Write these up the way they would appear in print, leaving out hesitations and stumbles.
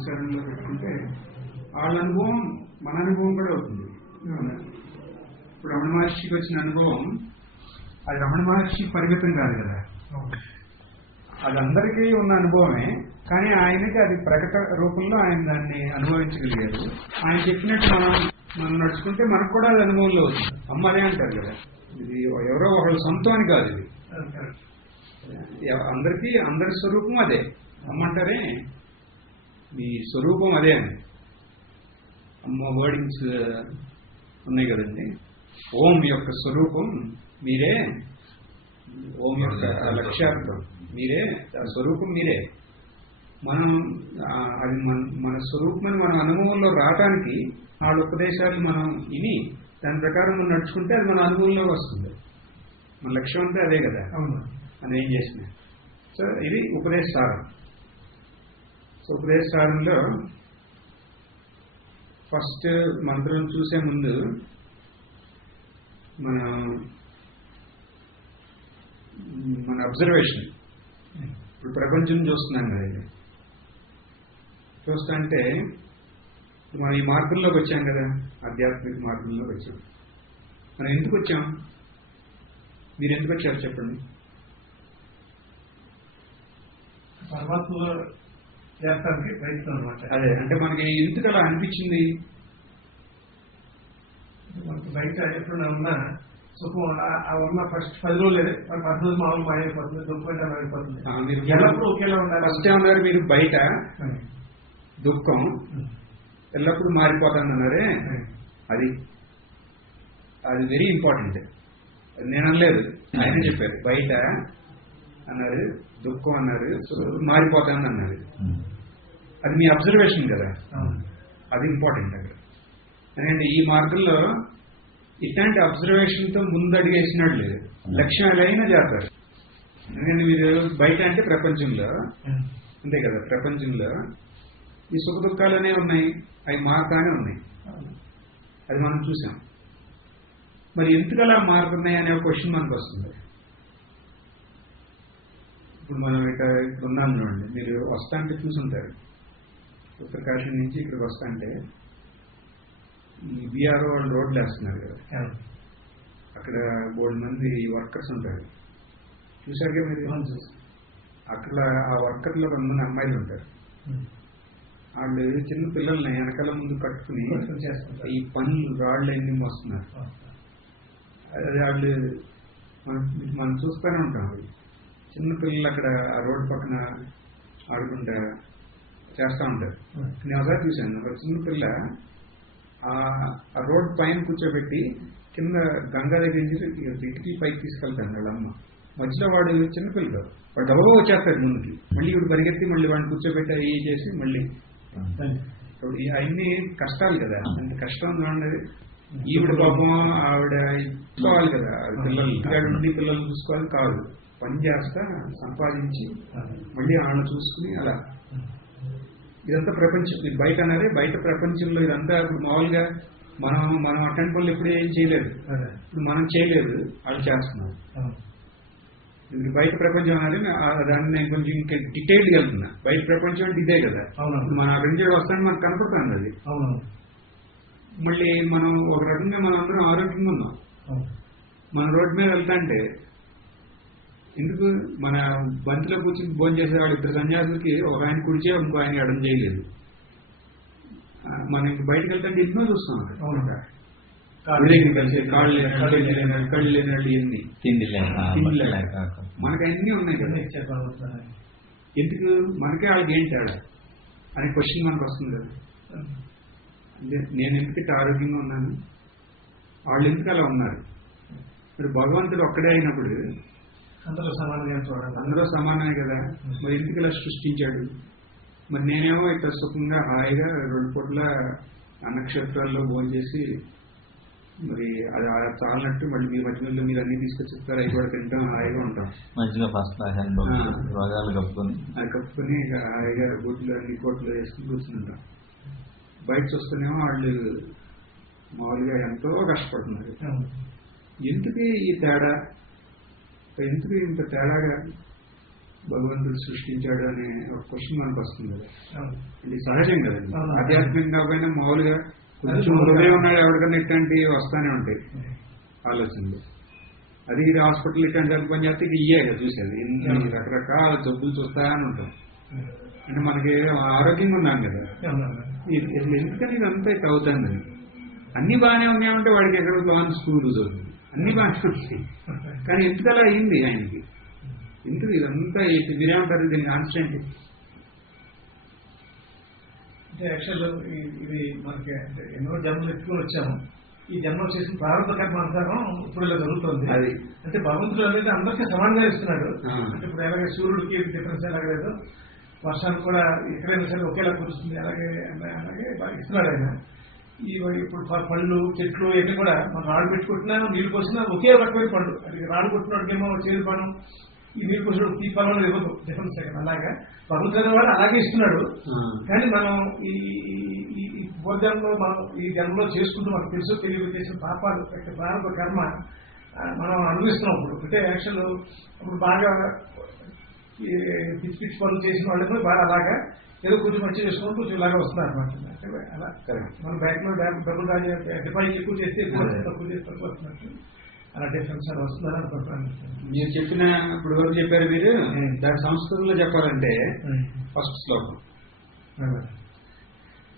అనుసరణలో పెట్టుకుంటే వాళ్ళ అనుభవం మన అనుభవం కూడా అవుతుంది. ఇప్పుడు రమణ మహర్షికి వచ్చిన అనుభవం అది రమణ మహర్షి పరిమితం కాదు కదా, అది అందరికీ ఉన్న అనుభవమే. కానీ ఆయనకి అది ప్రకట రూపంలో ఆయన దాన్ని అనుభవించగలిగారు. ఆయన చెప్పినట్టు మనం నడుచుకుంటే మనకు కూడా అది అనుభవంలో అవుతుంది. అమ్మ అదే అంటారు కదా, ఇది ఎవరో ఒకళ్ళ సొంతం అని కాదు, ఇది అందరికీ అందరి స్వరూపం అదే. అమ్మంటారే మీ స్వరూపం అదే అని. అమ్మ వర్డింగ్స్ ఉన్నాయి కదండి. ఓం యొక్క స్వరూపం మీరే, ఓం యొక్క లక్ష్యార్థం మీరే, ఆ స్వరూపం మీరే. మనం అది మన స్వరూపమని మన అనుభవంలో రావటానికి వాళ్ళ ఉపదేశాలు మనం విని దాని ప్రకారం మనం నడుచుకుంటే అది మన అనుభవంలో వస్తుంది. మన లక్ష్యం అంతా అదే కదా, మనం ఏం చేసినా. సో ఇది ఉపదేశ సారం. సో ఉపదేశ సారంలో ఫస్ట్ మంత్రం చూసే ముందు మన అబ్జర్వేషన్. ఇప్పుడు ప్రపంచం చూస్తున్నాం కదా, చూస్తా అంటే మనం ఈ మార్గంలోకి వచ్చాం కదా, ఆధ్యాత్మిక మార్గంలోకి వచ్చాం. మనం ఎందుకు వచ్చాం? మీరు ఎందుకు వచ్చారు చెప్పండి. పరమాత్మలో చేస్తానికి ప్రయత్నం అనమాట. అదే అంటే మనకి ఎందుకు అలా అనిపించింది? మనకు బయట ఎప్పుడు ఉన్నా సుఖం ఉన్న ఫస్ట్ 10 రోజులే, 10 రోజులు మామూలు మాయమైపోతుంది, దుఃఖం అయిపోతుంది. ఎల్లప్పుడూ ఒకేలా ఉండాలి. ఫస్ట్ ఏమన్నారు మీరు? బయట దుఃఖం ఎల్లప్పుడూ మారిపోతుందన్నారే, అది వెరీ ఇంపార్టెంట్. నేను అనలేదు, ఆయన చెప్పారు. బయట అన్నారు, దుఃఖం అన్నారు, మారిపోతుంది అన్నారు. అది మీ అబ్జర్వేషన్ కదా, అది ఇంపార్టెంట్ అక్కడ. ఎందుకంటే ఈ మార్గంలో ఇట్లాంటి అబ్జర్వేషన్తో ముందు అడిగేసినాడు లేదు, లక్ష్యం ఎలాగైనా చేస్తారు. ఎందుకంటే మీరు బయట అంటే ప్రపంచంలో అంతే కదా, ప్రపంచంలో ఈ సుఖ దుఃఖాలనే ఉన్నాయి, అవి మారుతానే ఉన్నాయి. అది మనం చూసాం. మరి ఎందుకు అలా మారుతున్నాయి అనే క్వశ్చన్ మనకు వస్తుంది. ఇప్పుడు మనం ఇక్కడ ఉన్నాం చూడండి, మీరు వస్తా అంటే చూసుంటారు. ఉత్తరకాశీ నుంచి ఇక్కడికి వస్తా అంటే ఈ బీఆర్ఓ వాళ్ళు రోడ్లు వేస్తున్నారు కదా, అక్కడ 3 మంది వర్కర్స్ ఉంటారు. చూసారుగా మీరు? అక్కడ ఆ వర్కర్లో 2 మంది అమ్మాయిలు ఉంటారు. వాళ్ళు చిన్న పిల్లల్ని వెనకాల ముందు కట్టుకుని ఈ పనులు రాళ్ళు అన్ని వస్తున్నారు. అది వాళ్ళు మనం చూస్తూనే ఉంటాం. చిన్న పిల్లలు అక్కడ ఆ రోడ్డు పక్కన ఆడుకుంటా చేస్తూ ఉంటారు. నేను ఒకసారి చూశాను, ఒక చిన్న పిల్ల ఆ రోడ్ పైన కూర్చోబెట్టి కింద గంగా దగ్గర నుంచి ఇటుకి పైకి తీసుకెళ్తాను వాళ్ళ అమ్మ. మధ్యలో వాడు చిన్నపిల్లలు వాడు డబ్బా వచ్చేస్తాడు ముందుకి, మళ్ళీ ఇప్పుడు పరిగెత్తి మళ్ళీ వాడిని కూర్చోబెట్టి అవి చేసి మళ్ళీ అవన్నీ కష్టాలు కదా. అంత కష్టం ఉండేది. ఈవిడ పాపం ఆవిడ చూసుకోవాలి కదా పిల్లలు, ఉండి పిల్లలు చూసుకోవాలి కాదు, పని చేస్తా సంపాదించి మళ్ళీ వాళ్ళని చూసుకుని అలా. ఇదంతా ప్రపంచం. ఇది బయట అన్నారే, బయట ప్రపంచంలో ఇదంతా ఇప్పుడు మామూలుగా మనం అటెండ్ పనులు ఎప్పుడు ఏం చేయలేదు, ఇప్పుడు మనం చేయలేదు, వాళ్ళు చేస్తున్నారు. ఇది బయట ప్రపంచం అనేది దాన్ని నేను కొంచెం ఇంకా డీటెయిల్డ్గా వెళ్తున్నా. బయట ప్రపంచం అంటే ఇదే కదా, మనం అక్కడి నుంచి వస్తాను మనకు కనపడుతుంది అది. మళ్ళీ మనం ఒక రకంగా మనం అందరం ఆరోగ్యంగా ఉన్నాం. మన రోడ్డు మీద వెళ్తా అంటే ఎందుకు మన బంతిలో కూర్చుని భోజనం చేసేవాడు 2 సన్యాసులకి ఒక ఆయన కుడిచే ఇంకో ఆయన ఎడం చేయలేదు. మనం ఇంక బయటకు వెళ్తాంటే ఎన్నో చూస్తాం. కలిసి కళ్ళు లేనట్టు ఎన్ని మనకి అన్నీ ఉన్నాయి కదా. ఎందుకు మనకే వాళ్ళకి ఏంటి తేడా అనే క్వశ్చన్ మనకు వస్తుంది కదా. నేను ఎందుకంటే ఆరోగ్యంగా ఉన్నాను, వాళ్ళు ఎందుకు అలా ఉన్నారు? మరి భగవంతుడు ఒక్కడే అయినప్పుడు అందరూ సమానమే కదా, మరి ఎందుకు ఇలా సృష్టించాడు? మరి నేనేమో ఇక్కడ సుఖంగా హాయిగా 2 పూట్ల నక్షత్రాల్లో భోజనం చేసి మరి అది చాలన్నట్టు మళ్ళీ మీ మధ్యలో మీరు అన్ని తీసుకొచ్చిస్తారు, అవి కూడా తింటాం, హాయిగా ఉంటాం. మంచిగా ఫస్ట్ రోగాలు కప్పుకొని హాయిగా బూట్లు అన్ని కోట్లు వేసుకుని కూర్చుంటాం. బయట చూస్తేనేమో వాళ్ళు మామూలుగా ఎంతో కష్టపడుతున్నారు. ఎందుకు ఈ తేడా? ఎందుకు ఇంత తేడాగా భగవంతుడు సృష్టించాడు అనే ఒక క్వశ్చన్ మనకు వస్తుంది కదా. అవును. ఇది సహజం కదండి. అవును. ఆధ్యాత్మికంగా కాకపోయినా మామూలుగా కొంచెం హృదయం ఉన్నాడు ఎవరికన్నా ఇట్లాంటివి వస్తానే ఉంటాయి ఆలోచనలు. అది ఇది హాస్పిటల్ ఇట్లాంటి పని చేస్తే ఇది ఇయ్యే కదా చూసేది. ఇన్ని రకరకాల జబ్బులు చూస్తానే ఉంటాం. అంటే మనకి ఆరోగ్యంగా ఉన్నాం కదా. అసలు ఎందుకని ఇదంతా ఇట్లా అవుతుంది? అన్ని బాగానే ఉన్నాయంటే వాడికి ఎక్కడ బాగా స్కూల్ చదువుతుంది, అన్ని బాగానే ఉంటాయి. కానీ ఎందుకలా అయింది ఆయనకి? ఎందుకు ఇదంతా మీరేమంటారు దీన్ని కాన్స్టెంట్? అంటే యాక్చువల్ ఇది మనకి అంటే ఎన్నో జన్మలు ఎత్తుకుని వచ్చాము. ఈ జన్మ చేసిన ప్రారంభ కర్మ అనుసారం ఇప్పుడు ఇలా జరుగుతుంది. అది అంటే భగవంతుడు అనేది అందరికీ సమానంగా ఇస్తున్నాడు. అంటే ఇప్పుడు ఎలాగే సూర్యుడికి డిఫరెన్స్ ఎలాగలేదు, వర్షానికి కూడా ఎక్కడైనా సరే ఒకేలా కురుస్తుంది, అలాగే ఇస్తున్నాడు ఆయన. ఇప్పుడు పళ్ళు చెట్లు ఇవన్నీ కూడా మనం రాడు పెట్టుకుంటున్నా నీళ్లు పోసినా ఒకే రకమైన పండు. అది రాడు కొట్టినోడికేమో చేదు పను, ఈ నీళ్లు పోసిన ఈ పొలంలో ఇవ్వదు, డిఫరెన్స్ కదా. అలాగా భగవంతుడు వాడు అలాగే ఇస్తున్నాడు. కానీ మనం ఈ పూర్వజన్మలో మనం ఈ జన్మలో చేసుకుంటూ మనకు తెలుసు తెలియదు చేసిన పాపాలు ప్రారంభ కర్మ మనం అనుభవిస్తున్నాం. ఇప్పుడు అంటే యాక్చువల్ ఇప్పుడు బాగా పిచ్చి పిచ్చి పనులు చేసిన వాళ్ళకి బాగా అలాగా ఏదో కొంచెం మంచి చేసుకుంటూ కొంచెం ఇలాగా వస్తున్నారు అనమాట. అంటే అలా మన బ్యాంక్ లో డబ్బులు డిపాజిట్ ఎక్కువ చేస్తే ఎక్కువ వస్తుంది, తక్కువ చేస్తే తక్కువ వస్తున్నట్టు అలా డిఫరెన్స్ అలా వస్తుందని అనుకుంటున్నాను. మీరు చెప్పిన ఇప్పుడు ఎవరు చెప్పారు మీరు? దాని సంస్కృతంలో చెప్పాలంటే ఫస్ట్ శ్లోకం,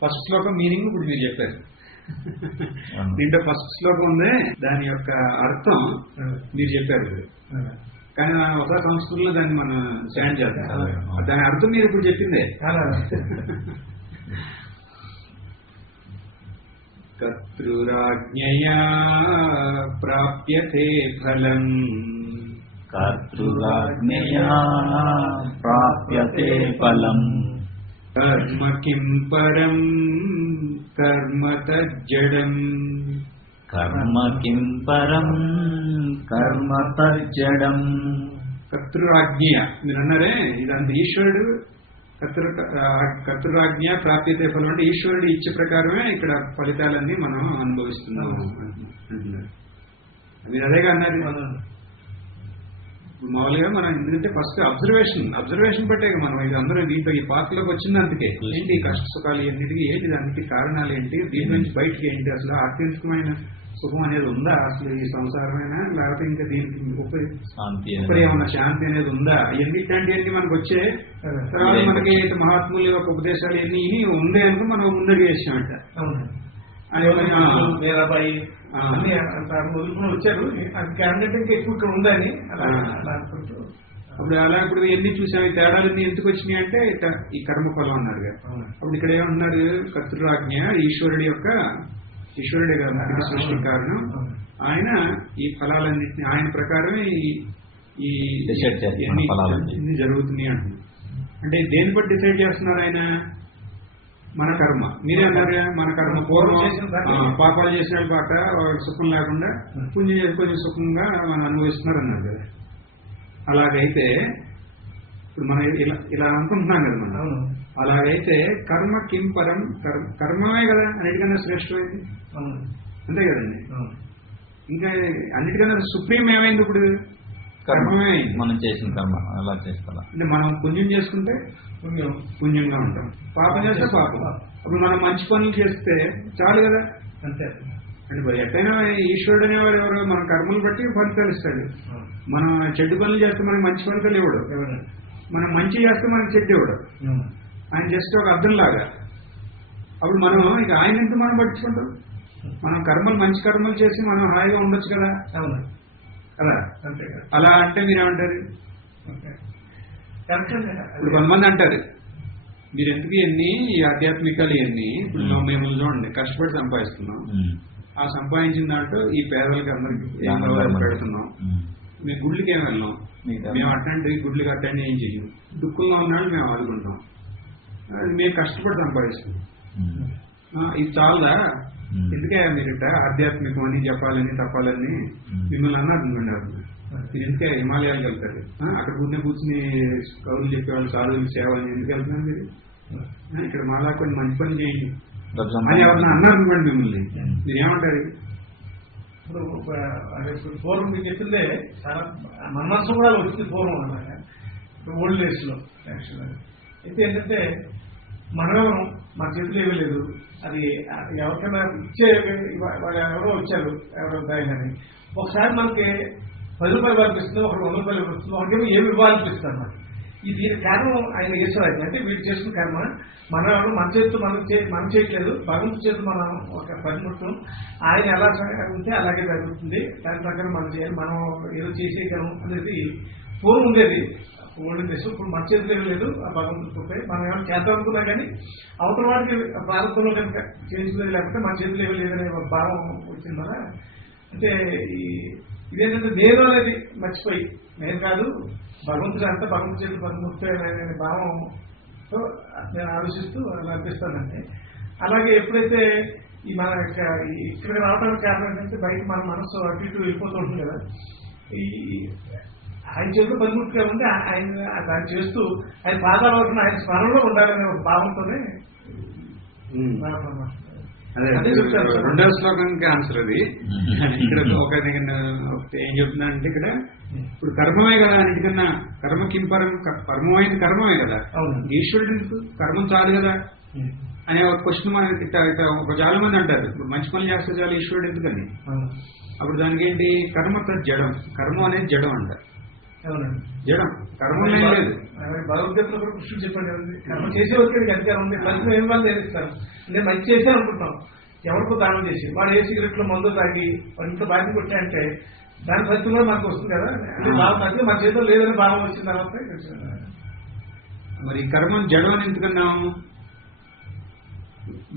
ఫస్ట్ శ్లోకం మీనింగ్ ఇప్పుడు మీరు చెప్పారు. దీంట్లో ఫస్ట్ శ్లోకం ఉంది, దాని యొక్క అర్థం మీరు చెప్పారు. కానీ ఒకసారి సంస్కృతంలో దాన్ని మనం స్టాండ్ చేస్తాం. దాని అర్థం మీరు ఇప్పుడు చెప్పిందే. కర్తృరాజ్ఞయా ప్రాప్యతే ఫలం, కర్తృరాజ్ఞయా ప్రాప్యతే ఫలం, కర్మ కిం పరం కర్మ తజ్జడం, కర్మ కిం పరం కర్మ తజ్జడం. కర్తృరాజ్ఞ మీరు అన్నారే, ఇదంతా ఈశ్వరుడు కర్తృరాజ్ఞ ప్రాప్యతే ఫలం అంటే ఈశ్వరుడు ఇచ్చే ప్రకారమే ఇక్కడ ఫలితాలన్నీ మనం అనుభవిస్తున్నాము అంటున్నారు. మీరు అదేగా అన్నారు. మామూలుగా మనం ఎందుకంటే ఫస్ట్ అబ్జర్వేషన్ పట్టే మనం ఇది అందరూ దీంట్లో ఈ పాత్రలోకి వచ్చింది. అందుకే ఏంటి కష్ట సుఖాలు ఎన్నిటికీ ఏంటి, దానికి కారణాలు ఏంటి, దీని నుంచి బయటకి ఏంటి, అసలు ఆత్యంతికమైన సుఖం అనేది ఉందా అసలు ఈ సంసారమైనా, లేకపోతే ఇంకా దీనికి ఇప్పుడు ఏమన్నా శాంతి అనేది ఉందా, ఎన్నిట్లాంటివన్నీ మనకు వచ్చే తర్వాత మనకి మహాత్ముల యొక్క ఉపదేశాలు ఎన్ని ఉందే అనుకో మనం ముందడుగు వేసామంట. వచ్చారు ఇంకా ఎక్కువ ఉందని అప్పుడు అలా ఇప్పుడు ఎన్ని చూసాం, ఈ తేడాలన్నీ ఎందుకు వచ్చినాయి అంటే ఈ కర్మఫలం అన్నారు కదా. అప్పుడు ఇక్కడ ఏమన్నారు, కర్తృరాజ్ఞ ఈశ్వరుడే కదా సృష్టి కారణం. ఆయన ఈ ఫలాలన్నింటినీ ఆయన ప్రకారమే ఈ ఎన్ని జరుగుతున్నాయి అంటున్నారు. అంటే దేని బట్టి డిసైడ్ చేస్తున్నారు ఆయన? మన కర్మ. మీరే అన్నారు మన కర్మ పూర్వం పాపాలు చేసిన పాట సుఖం లేకుండా పుణ్యం చేసి కొంచెం సుఖంగా మనం అనుభవిస్తున్నారు అన్నారు కదా. అలాగైతే ఇప్పుడు మనం ఇలా అనుకుంటున్నాం కదా మనం. అలాగైతే కర్మ కిం పరం, కర్మమే కదా అన్నిటికన్నా శ్రేష్టమైంది, అంతే కదండి. ఇంకా అన్నిటికన్నా సుప్రీం ఏమైంది ఇప్పుడు? కర్మమే అయింది. మనం చేసిన కర్మ అలా చేస్తా. అంటే మనం పుణ్యం చేసుకుంటే పుణ్యంగా ఉంటాం, పాపం చేస్తే పాపం. అప్పుడు మనం మంచి పనులు చేస్తే చాలు కదా, అంతే. అంటే ఎట్టయినా ఈశ్వరుడు అనేవారు ఎవరు? మన కర్మలు బట్టి ఫలితాలు ఇస్తాడు. మనం చెడ్డు పనులు చేస్తే మనకి మంచి ఫలితాలు ఇవ్వడు, మనం మంచి చేస్తే మనకి చెడ్డు ఇవ్వడు. ఆయన జస్ట్ ఒక అర్థం లాగా. అప్పుడు మనం ఇక ఆయన ఎందుకు మనం పట్టించుకుంటాం? మనం కర్మలు మంచి కర్మలు చేసి మనం హాయిగా ఉండొచ్చు కదా. కదా అలా అంటే మీరేమంటారు? ఇప్పుడు కొంతమంది అంటారు మీరు ఎందుకు ఇవన్నీ ఈ ఆధ్యాత్మికాలు ఇవన్నీ ఇప్పుడు మేము చూడండి కష్టపడి సంపాదిస్తున్నాం, ఆ సంపాదించిన దాంట్లో ఈ పేదలకి అందరికి పెడుతున్నాం, మేము గుళ్ళకి ఏమి వెళ్ళాం, మేము అటెండ్ గుళ్ళకి అటెండ్ ఏం చెయ్యం, దుఃఖంలో ఉన్నాళ్ళు మేము ఆదుకుంటాం, మేము కష్టపడి సంపాదిస్తున్నాం. ఇది చాలా ఎందుకే మీరు ఆధ్యాత్మికం అని చెప్పాలని తప్పాలని మిమ్మల్ని అన్నారు. మీరు ఎందుకే హిమాలయాలకు వెళ్తారు, అక్కడ కూర్చుని కవులు చెప్పేవాళ్ళు సాధువులు సేవని ఎందుకు వెళ్తున్నారు మీరు? ఇక్కడ మాలా కొన్ని మంచి పని చేయండి అని ఎవరన్నా అన్నారు అనుకోండి మిమ్మల్ని, మీరేమంటారు? ఇప్పుడు పూర్వం మీకు చెప్పిందే చాలా మనసు కూడా వచ్చింది పూర్వం అన్నమాట. ఓల్డ్ డేస్ లో యాక్చువల్గా అయితే ఏంటంటే మనం మన చేతులు ఏమీ లేదు, అది ఎవరికైనా ఇచ్చే వాళ్ళు ఎవరో వచ్చారు ఎవరో దాయని ఒకసారి మనకి 10 రూపాయలు పంపిస్తుంది, ఒకటి 100 రూపాయలు పంపిస్తుంది, ఒకటికేమో ఏమి ఇవ్వాలనిపిస్తుంది అన్నమాట. దీని కారణం ఆయన ఈశ్వరాజ్ఞ. అంటే వీళ్ళు చేసుకున్న కర్మ మన మన చేతితో మనం చేయట్లేదు, భగవంతుడి చేతితో మనం ఒక పరిముట్టం ఆయన ఎలా ఉంటే అలాగే జరుగుతుంది, దాని ప్రకారం మనం చేయాలి, మనం ఏదో చేసేయగలం అనేది పూర్వం ఉండేది ఓల్డ్ డేస్. ఇప్పుడు మన చేతిలో ఏమి లేదు, ఆ భగవంతుడి కృపే. మనం ఏమైనా చేద్దాం అనుకున్నా కానీ అవతల వాడికి ప్రారంభంలో కనుక చేయించుకునేది లేకపోతే మన చేతిలో ఏమి లేదనే ఒక భావం వచ్చింది కదా. అంటే ఇదేంటంటే నేను అనేది మర్చిపోయి నేను కాదు భగవంతుడు అంతా భగవంతుడి చేతులు పరిముక్తి అనే భావంతో నేను ఆలోచిస్తూ అలా అనిపిస్తానండి. అలాగే ఎప్పుడైతే ఈ మన ఇక్కడికి రావడానికి కారణం ఏంటంటే బయట మన మనసు అటు ఇటు వెళ్ళిపోతూ ఉంటుంది కదా. ఈ ఆయన చేతులు పరిముక్తిగా ఉండి ఆయన దాన్ని చేస్తూ ఆయన పాదాల వరకు ఆయన స్మరణలో ఉండాలనే ఒక భావంతోనే అదే రెండవ శ్లోకానికి ఆన్సర్ అది. ఇక్కడ ఒక ఏం చెప్తున్నా అంటే ఇక్కడ ఇప్పుడు కర్మమే కదా అన్నిటికన్నా కర్మకిం పరమమైన కర్మమే కదా, ఈశ్వరుడికి కర్మం చాలు కదా అనే ఒక క్వశ్చన్ మనకి ఒక చాలా మంది అంటారు ఇప్పుడు మంచి పనులు చేస్తే చాలు ఈశ్వరుడు ఎందుకని. అప్పుడు దానికి ఏంటి కర్మ జడం, కర్మ అనేది జడం అంటారు. జడం కర్మ లేదు. భగవద్గీతలో కూడా కృష్ణుడు చెప్పాడు కదండి, కర్మ చేసే వరకు అధికారం ఉంది, ఫలితం ఏం వాళ్ళు నేర్పిస్తారు. నేను మంచి చేశాను అనుకుంటున్నాం, ఎవరికో దానం చేసి వాడు ఏ సిగరెట్లో మందు తాగి ఇంట్లో బాధ్యత కొట్టాయంటే దాని ఫలితం కూడా మనకు వస్తుంది కదా. భావం అంటే మన చేతిలో లేదని భావం వచ్చిన తర్వాత మరి కర్మం జడం అని ఎందుకన్నాము?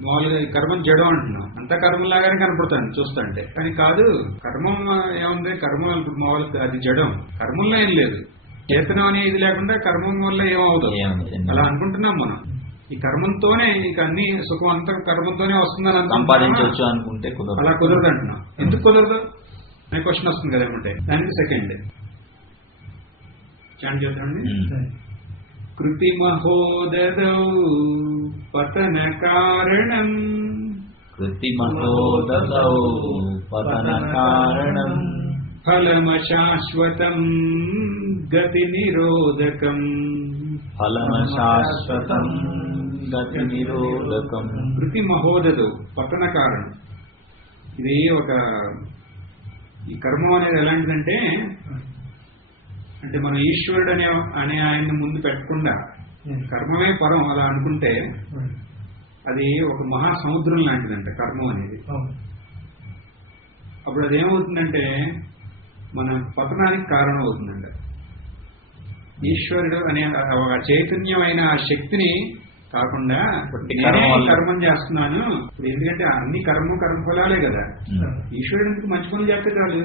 మామూలుగా కర్మం జడం అంటున్నాం, అంతా కర్మలాగానే కనపడుతుంది చూస్తుంటే, కానీ కాదు. కర్మం ఏముంది, కర్మ మామూలుగా అది జడం, కర్మంలో ఏం లేదు. చేతనం అనేది లేకుండా కర్మం వల్ల ఏమవుతుంది అలా అనుకుంటున్నాం మనం. ఈ కర్మంతోనే ఇక అన్ని సుఖం అంతా కర్మంతోనే వస్తుందని సంపాదించవచ్చు అనుకుంటే అలా కుదరదు అంటున్నాం. ఎందుకు కుదరదు అనే క్వశ్చన్ వస్తుంది కదా ఏమంటే దానికి సెకండ్ చాంట్ చేద్దామండి. కృతిమహోదదౌ పతన కారణం, కృతిమహోదదౌ పతన కారణం, ఫలమశాశ్వతం గతి నిరోధకం, ఫలమశాశ్వతం గతి నిరోధకం. కృతి మహోదదు పతన కారణం. ఇది ఒక ఈ కర్మం అనేది ఎలాంటిదంటే అంటే మనం ఈశ్వరుడు అనే ఆయన్ని ముందు పెట్టకుండా కర్మమే పరం అలా అనుకుంటే అది ఒక మహాసముద్రం లాంటిదంట కర్మం అనేది. అప్పుడు అదేమవుతుందంటే మన పతనానికి కారణం అవుతుందంట. ఈశ్వరుడు అనే చైతన్యమైన ఆ శక్తిని కాకుండా నేనే కర్మం చేస్తున్నాను ఇప్పుడు, ఎందుకంటే అన్ని కర్మఫలాలే కదా. ఈశ్వరుడికి మంచి పనులు చేస్తే చాలు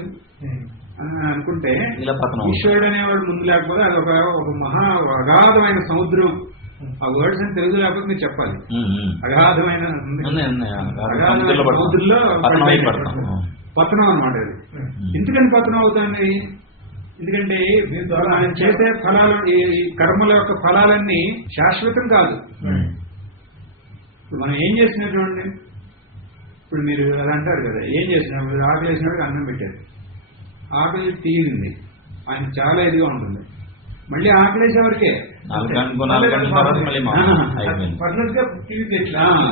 అనుకుంటే ఈశ్వరుడు అనేవాడు ముందు లేకపోతే అది ఒక మహా అగాధమైన సముద్రం. ఆ వర్డ్స్ అని తెలుగు లేకపోతే మీరు చెప్పాలి. అగాధమైన సముద్రంలో పతనం అనమాట అది. ఎందుకని పతనం అవుతుంది? ఎందుకంటే మనం చేసే ఫలాలు ఈ కర్మల యొక్క ఫలాలన్నీ శాశ్వతం కాదు. ఇప్పుడు మనం ఏం చేసినా చూడండి, ఇప్పుడు మీరు అలా అంటారు కదా, ఏం చేసినా మీరు ఆకలి వేసినప్పుడు అన్నం పెట్టారు, ఆకలి తీరింది, ఆయన చాలా ఇదిగా ఉంటుంది, మళ్ళీ ఆకలి వేసేవరకే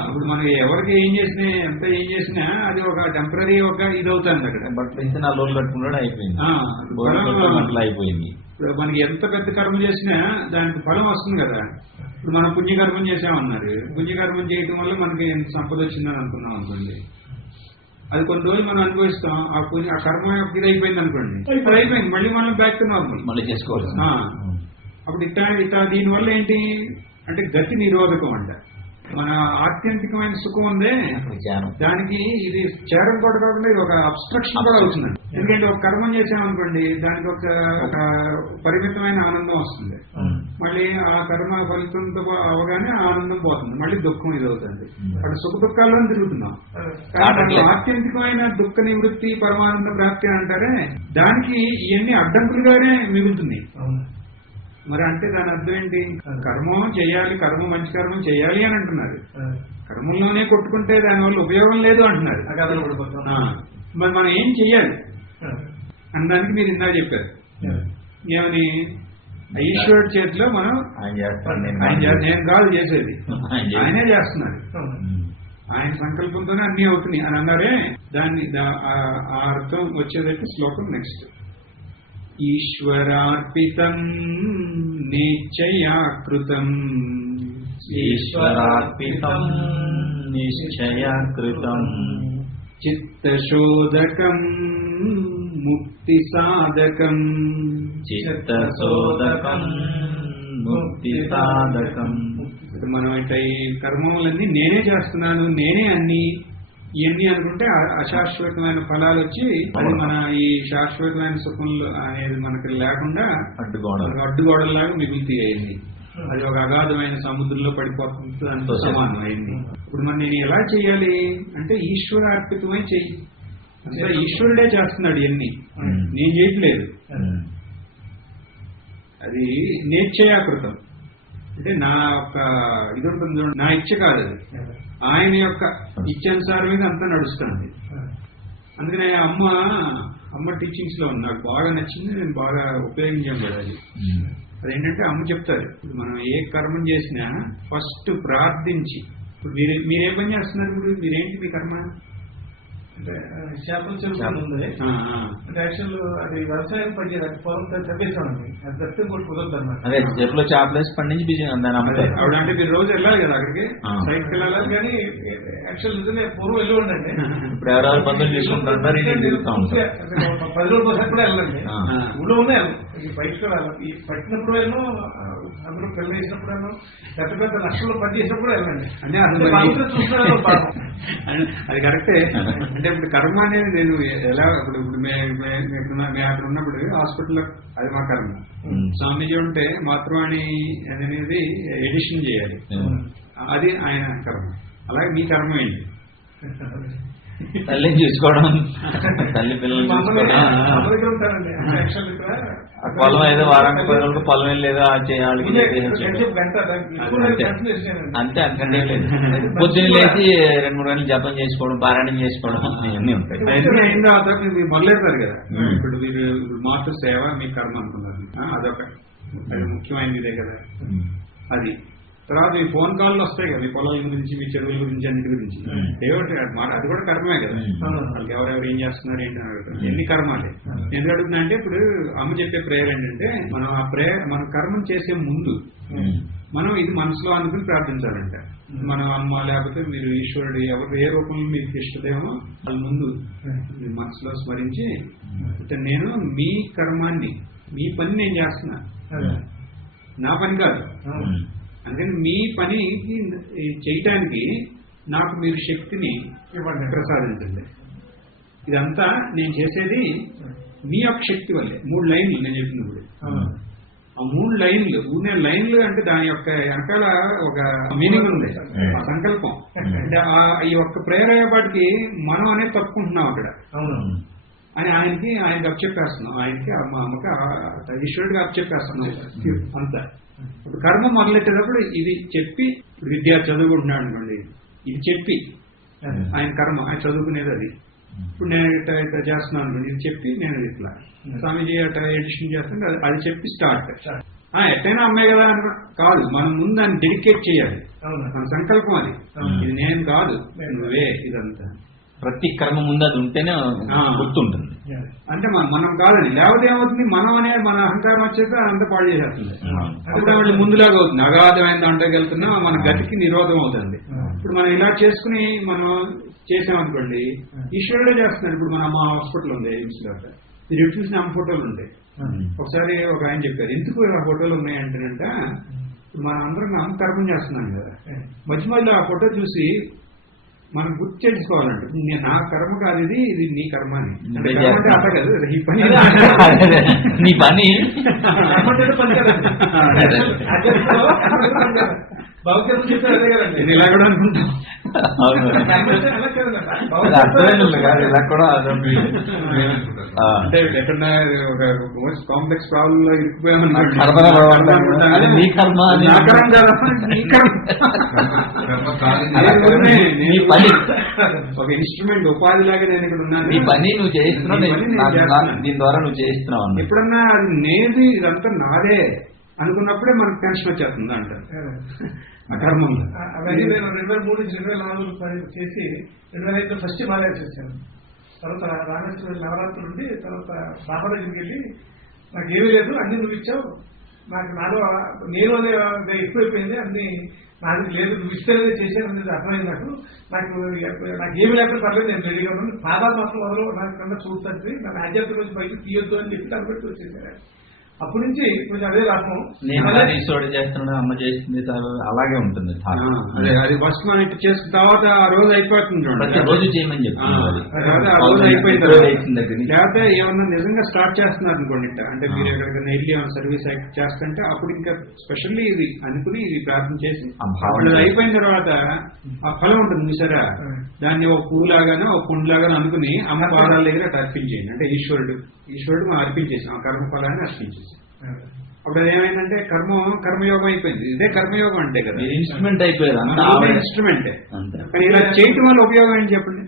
ఇప్పుడు మనకి ఎవరికి ఏం చేసినా ఎంత ఏం చేసినా అది ఒక టెంపరీ ఒక ఇది అవుతుంది అక్కడ. బట్టలు ఇస్తే 4 రోజులు కట్టుకున్నాడు అయిపోయింది. ఇప్పుడు మనకి ఎంత పెద్ద కర్మ చేసినా దానికి ఫలం వస్తుంది కదా. ఇప్పుడు మనం పుణ్యకర్మం చేసామన్నారు, పుణ్యకర్మం చేయటం వల్ల మనకి ఎంత సంపద వచ్చిందని అనుకున్నాం అనుకోండి, అది కొన్ని రోజులు మనం అనుభవిస్తాం. ఆ కర్మ ఇది అయిపోయింది అనుకోండి, ఇప్పుడు అయిపోయింది, మళ్ళీ మనం బ్యాక్ టు నార్మల్ మళ్ళీ చేసుకోవాలి. అప్పుడు ఇట్లా దీనివల్ల ఏంటి అంటే గతి నిరోధకం అంట. మన ఆత్యంతికమైన సుఖం ఉందే దానికి ఇది చేరం కూడా కాకుండా ఇది ఒక అబ్స్ట్రక్షన్ కూడా అవుతుందండి. ఎందుకంటే ఒక కర్మం చేసామనుకోండి దానికి ఒక పరిమితమైన ఆనందం వస్తుంది, మళ్ళీ ఆ కర్మ ఫలితంతో అవగానే ఆనందం పోతుంది, మళ్ళీ దుఃఖం ఇది అవుతుంది. అక్కడ సుఖ దుఃఖాల్లో తిరుగుతున్నాం. కానీ ఆత్యంతికమైన దుఃఖ నివృత్తి పరమానంద ప్రాప్తి అంటారే దానికి ఇవన్నీ అడ్డంకులుగానే మిగులుతుంది. మరి అంటే దాని అర్థం ఏంటి? కర్మం చేయాలి, కర్మ మంచి కర్మం చేయాలి అని అంటున్నారు, కర్మంలోనే కొట్టుకుంటే దానివల్ల ఉపయోగం లేదు అంటున్నారు. మరి మనం ఏం చెయ్యాలి అనడానికి మీరు ఇందా చెప్పారు. ఏమని ఈశ్వరుడి చేతిలో మనం ఆయన చేస్తాను నేను కాదు చేసేది, ఆయన ఆయనే చేస్తున్నాడు. ఆయన సంకల్పంతోనే అన్ని అవుతున్నాయి అని అన్నారే. దాన్ని ఆ అర్థం వచ్చేదైతే శ్లోకం నెక్స్ట్. ఈశ్వరార్పితం నిశ్చయాకృతం ఈశ్వరార్పితం నిశ్చయకృతం చిత్తశోధకం ముక్తి సాధకం చిత్తశోధకం ముక్తి సాధకం. మనం ఇట్లా ఈ కర్మములన్నీ నేనే చేస్తున్నాను, నేనే అన్ని ఇవన్నీ అనుకుంటే అశాశ్వతమైన ఫలాలు వచ్చి అది మన ఈ శాశ్వతమైన సుఖంలో అనేది మనకి లేకుండా అడ్డుగోడలాగా మిగులుతాయి అయింది. అది ఒక అగాధమైన సముద్రంలో పడిపోతుంది, దాంతో సమానం అయింది. ఇప్పుడు మరి నేను ఎలా చేయాలి అంటే ఈశ్వరార్పితమై చెయ్యి. అంటే ఈశ్వరుడే చేస్తున్నాడు ఇవన్నీ, నేను చేయట్లేదు. అది నిశ్చయాకృతం అంటే నా యొక్క ఇది ఉంటుంది, నా ఇచ్చ కాదు, అది ఆయన యొక్క ఇచ్చానుసారం అంతా నడుస్తుంది. అందుకనే అమ్మ టీచింగ్స్ లో నాకు బాగా నచ్చింది, నేను బాగా ఉపయోగించాను కదా అది. అదేంటంటే అమ్మ చెప్తారు, మనం ఏ కర్మం చేసినా ఫస్ట్ ప్రార్థించి. ఇప్పుడు మీరేం పని చేస్తున్నారు? ఇప్పుడు మీరేంటి మీ కర్మ? అంటే చేపల చెరువు ఉంది. అంటే యాక్చువల్ అది వ్యవసాయం పని పొలం తప్పేసామండి, అది తప్పితే కూడా కుదరదు అన్నమాట. అదే చెరువులో చేపలేసి పండించి బిజీ ఆవిడ అంటే మీరు రోజు వెళ్ళాలి కదా అక్కడికి, సైట్కి వెళ్ళాలి. కానీ యాక్చువల్ నిజంగా పూర్వం వెళ్ళి ఉండండి. ఇప్పుడు ఎవరెవరు బంధువులు తీసుకుంటారు, 10 రోజులు ఒకసారి కూడా వెళ్ళండి. ఊళ్ళో ఉన్నాయి బయటకు వెళ్ళాలి. ఈ పట్టినప్పుడు వెళ్ళను, అందరూ పెళ్లి చేసినప్పుడు వెళ్ళను, పెద్ద పెద్ద లక్షల్లో పని చేసినప్పుడు వెళ్ళండి. అంటే చూస్తున్నాను అది కరెక్టే. అంటే ఇప్పుడు కర్మ అనేది నేను ఎలా ఇప్పుడు అక్కడ ఉన్నప్పుడు హాస్పిటల్లో అది మా కర్మ. స్వామీజీ ఉంటే మాతృవాణి అనేది ఎడిషన్ చేయాలి, అది ఆయన కర్మ. అలాగే మీ కర్మ ఏంటి? తల్లిని చూసుకోవడం, తల్లి పిల్లలు పొలం ఏదో వారానికి 10 రోజులకు పొలం వెళ్ళేదో చేయాలి అంతే. అంతే లేదు. పొద్దున్న లేచి 2-3 గంటలు జపం చేసుకోవడం, పారాయణం చేసుకోవడం ఇవన్నీ ఉంటాయి. అవన్నీ అయిన తర్వాత మీరు మొదలెడతారు కదా. ఇప్పుడు మీరు మాతృ సేవ మీ కర్మ అనుకున్నారు, అదొక ముఖ్యమైనది ఇదే కదా. అది తర్వాత మీ ఫోన్ కాల్లో వస్తాయి కదా, మీ పొలాల గురించి, మీ చెరువుల గురించి, అన్నిటి గురించి. ఏమిటి అది కూడా కర్మే కదా. వాళ్ళకి ఎవరెవరు ఏం చేస్తున్నారు ఏంటి అని అడుగుతారు. ఎన్ని కర్మాలే. ఎందుకు అడుగుతున్నా అంటే ఇప్పుడు అమ్మ చెప్పే ప్రేయర్ ఏంటంటే మనం ఆ ప్రేయర్ మనం కర్మం చేసే ముందు మనం ఇది మనసులో అనుకుని ప్రార్థించాలంట. మనం అమ్మ లేకపోతే మీరు ఈశ్వరుడు ఎవరు ఏ రూపంలో మీకు ఇష్టదేమో వాళ్ళ ముందు మీ మనసులో స్మరించి, నేను మీ కర్మాన్ని, మీ పని నేను చేస్తున్నా, నా పని కాదు. అందుకని మీ పని చేయటానికి నాకు మీరు శక్తిని ప్రసాదించండి. ఇదంతా నేను చేసేది మీ యొక్క శక్తి వల్లే. 3 లైన్లు నేను చెప్పినప్పుడు, ఆ 3 లైన్లు లైన్లు అంటే దాని యొక్క వెనకాల ఒక మీనింగ్ ఉంది, ఆ సంకల్పం. అంటే ఈ ఒక్క ప్రేరేపాటికి మనం అనేది తప్పుకుంటున్నాం అక్కడ అని ఆయనకి అప్పచెప్పేస్తున్నాం. ఆయనకి మా అమ్మకి ఈశ్వరుడికి అప్పచెప్పేస్తున్నాం అంతా. ఇప్పుడు కర్మ మొదలెట్టేటప్పుడు ఇది చెప్పి, ఇప్పుడు విద్యార్థి చదువుకుంటున్నాడు అనుకోండి, ఇది చెప్పి ఆయన కర్మ, ఆయన చదువుకునేది అది. ఇప్పుడు నేను ఇట్లా చేస్తున్నాను అనుకోండి, ఇది చెప్పి నేను ఇట్లా స్వామీజీ అట్లా ఎడిషన్ చేస్తుంటే అది చెప్పి స్టార్ట్. ఎట్టైనా అమ్మాయి కదా అనుకో కాదు, మనం ముందు దాన్ని డెడికేట్ చేయాలి. మన సంకల్పం అది, ఇది నేను కాదు నువ్వే ఇదంతా. ప్రతి కర్మ ముందు అది ఉంటేనే గుర్తుంటుంది. అంటే మనం కాదని, లేకపోతే ఏమవుతుంది, మనం అనే మన అహంకారం వచ్చేసి అదంతా పాడు చేసేస్తుంది. అప్పుడు మళ్ళీ ముందులాగా అవుతుంది, అగాధమైన దాంట్లోకి వెళ్తున్నా మన గతికి నిరోధం అవుతుంది. ఇప్పుడు మనం ఇలా చేసుకుని మనం చేసామనుకోండి, ఈశ్వరుడే చేస్తున్నాడు. ఇప్పుడు మన అమ్మ హాస్పిటల్ ఉంది ఎయిమ్స్ లో, మీరు ఎటు చూసిన అమ్మ ఫోటోలు ఉంటాయి. ఒకసారి ఒక ఆయన చెప్పారు, ఎందుకు ఇలా ఫోటోలు ఉన్నాయంటేనంట, మనం అందరం అమ్మ కర్మం చేస్తున్నాం కదా, మధ్య మధ్యలో ఆ ఫోటో చూసి మనం గుర్తు చేసుకోవాలంటే నా కర్మ కాదు, ఇది నీ కర్మ అని. అంటే అట్లా కదా, ఈ పని నీ పని ఇలా కూడా అనుకుంటాం. ఇలా కూడా అంటే ఎక్కడన్నా ఒక మోస్ట్ కాంప్లెక్స్ ప్రాబ్లం లో ఇరుక్కుపోయామన్నా నీ కర్మ, నా కర్మ కదా, నీ కర్మ. ఒక ఇన్స్ట్రుమెంట్ ఉపాధి లాగా నేను ఇక్కడ ఉన్నాను, నీ పని నువ్వు చేయిస్తున్నావు, దీని ద్వారా నువ్వు చేయిస్తున్నావు. ఎప్పుడన్నా అది నేది, ఇదంతా నాదే, అనుకున్నప్పుడే మనకు టెన్షన్ వచ్చేస్తుంది అంటారు ఆ కర్మంలో. అవన్నీ నేను 2003 నుంచి 2004 చేసి 2005 ఫస్ట్ హిమాలయ చేశాను. తర్వాత రామేశ్వరం నవరాత్రి నుండి తర్వాత బాబా దగ్గరికి వెళ్ళి నాకు ఏమీ లేదు, అన్ని నువ్వు ఇచ్చావు, నాకు నాలో నేను అనేది ఎక్కువైపోయింది, అన్ని నాకు లేదు, నువ్వు ఇస్తేనే చేశాను అనేది అర్థమైంది. నాకు ఏమి లేకపోతే పర్లేదు, నేను రెడీగా ఉన్నాను, పాదాలు మాత్రం వదలు, నాకు కన్నా చూస్తుంది, నాకు ఆధ్యాత్మిక రోజు బయట తీయొద్దు అని చెప్పి దాన్ని బట్టి వచ్చేసారు. అప్పటి నుంచి కొంచెం అదే రాకం చేస్తున్నాడు, అమ్మ చేస్తుంది, అలాగే ఉంటుంది. అది ఫస్ట్ మనం ఇట్లా చేసుకున్న తర్వాత ఆ రోజు అయిపోతుంది చూడండి, రోజు చేయమని చెప్పి ఆ రోజు అయిపోయిన లేకపోతే ఏమన్నా నిజంగా స్టార్ట్ చేస్తున్నారు అనుకోండి, అంటే మీరు ఎక్కడికైనా వెళ్ళి ఏమైనా సర్వీస్ చేస్తుంటే అప్పుడు ఇంకా స్పెషల్లీ ఇది అనుకుని ఇది ప్రార్థన చేసి అయిపోయిన తర్వాత ఆ ఫలం ఉంటుంది చూసారా, దాన్ని ఒక పువ్వు లాగానో ఒక పుండు లాగానో అనుకుని అమ్మ పాదాల దగ్గర అట్లా అర్పించేయండి. అంటే ఈశ్వరుడు మనం అర్పించేసాం, ఆ కర్మఫలాన్ని అర్పించేసాం. అప్పుడు ఏమైందంటే కర్మయోగం అయిపోయింది. ఇదే కర్మయోగం అంటే కదా, ఇన్స్ట్రుమెంట్ అయిపోయారు, ఇన్స్ట్రుమెంటే. కానీ ఇలా చేయటం వల్ల ఉపయోగం ఏంటి చెప్పండి?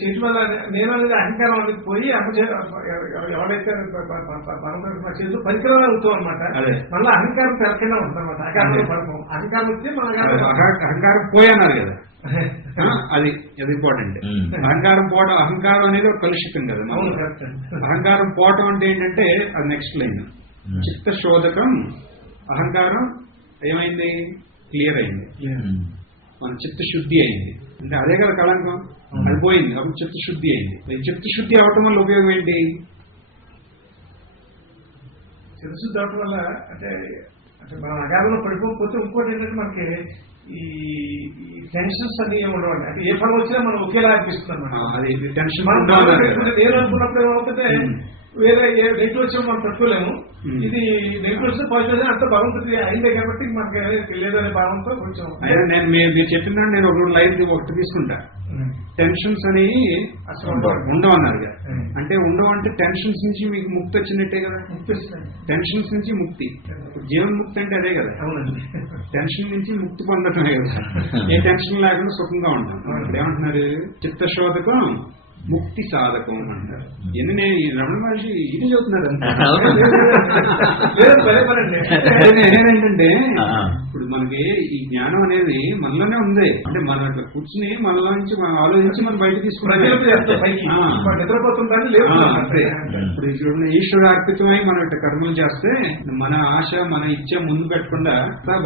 చేయటం వల్ల నేను అనేది అహంకారం అనేది పోయి ఎవరైతే చేస్తూ పరికరాలు అవుతాం అనమాట, మళ్ళీ అహంకారం తెలకుండా ఉంటుంది అనమాట. అహంకారం వస్తే అహంకారం పోయన్నారు కదా, అది ఇంపార్టెంట్. అహంకారం అనేది ఒక కలుషితం కదా. అహంకారం పోవటం అంటే ఏంటంటే అది నెక్స్ట్ లైన్. చిత్తశోధకం, అహంకారం ఏమైంది, క్లియర్ అయింది, మన చిత్తశుద్ధి అయింది. అంటే అదే కదా కళంకం, అది పోయింది, అప్పుడు చిత్తశుద్ధి అయింది. చిత్తశుద్ధి అవటం వల్ల ఉపయోగం ఏంటి? చిత్తశుద్ధి అవటం వల్ల అంటే మనం అగాధంలో పడిపోకపోతే ఇంకోటి ఏంటంటే మనకి ఈ టెన్షన్స్ అన్ని ఏమి ఉండవండి. అంటే ఏ ఫలం వచ్చినా మనం ఒకేలా అనిపిస్తుంది అన్నమాట. నేను అనుకున్నప్పుడు ఏమవుతుంటే వేరే నెగిటివ్ వచ్చినా మనం తట్టుకోలేము, ఇది నెగిటివ్ వచ్చిన పాజిటివ్ అంత బాగుంటుంది అయిందే కాబట్టి మనకి లేదనే భావంతో కొంచెం. నేను మీరు చెప్పిన నేను ఒక లైఫ్ ఒకటి తీసుకుంటా. టెన్షన్స్ అని అసలు ఉండవన్నారు కదా, అంటే ఉండవంటే టెన్షన్స్ నుంచి మీకు ముక్తి వచ్చినట్టే కదా. టెన్షన్స్ నుంచి ముక్తి, జీవన్ ముక్తి అంటే అదే కదా. టెన్షన్ నుంచి ముక్తి పొందటమే కదా, ఏ టెన్షన్ లేకుండా సుఖంగా ఉంటాం. ఏమంటున్నారు, చిత్తశోధకం ముక్తి సాధకం అంటారు. ఎన్ని రమణ మహర్షి ఇది చదువుతున్నారు ఏంటంటే ఇప్పుడు మనకి ఈ జ్ఞానం అనేది మనలోనే ఉంది. అంటే మనం అట్లా కూర్చుని మనలో నుంచి మనం ఆలోచించి మనం బయట తీసుకున్నాం. ఇప్పుడు చూడండి, ఈశ్వరార్పితమై మనం ఇట్లా కర్మలు చేస్తే మన ఆశ మన ఇచ్చ ముందు పెట్టకుండా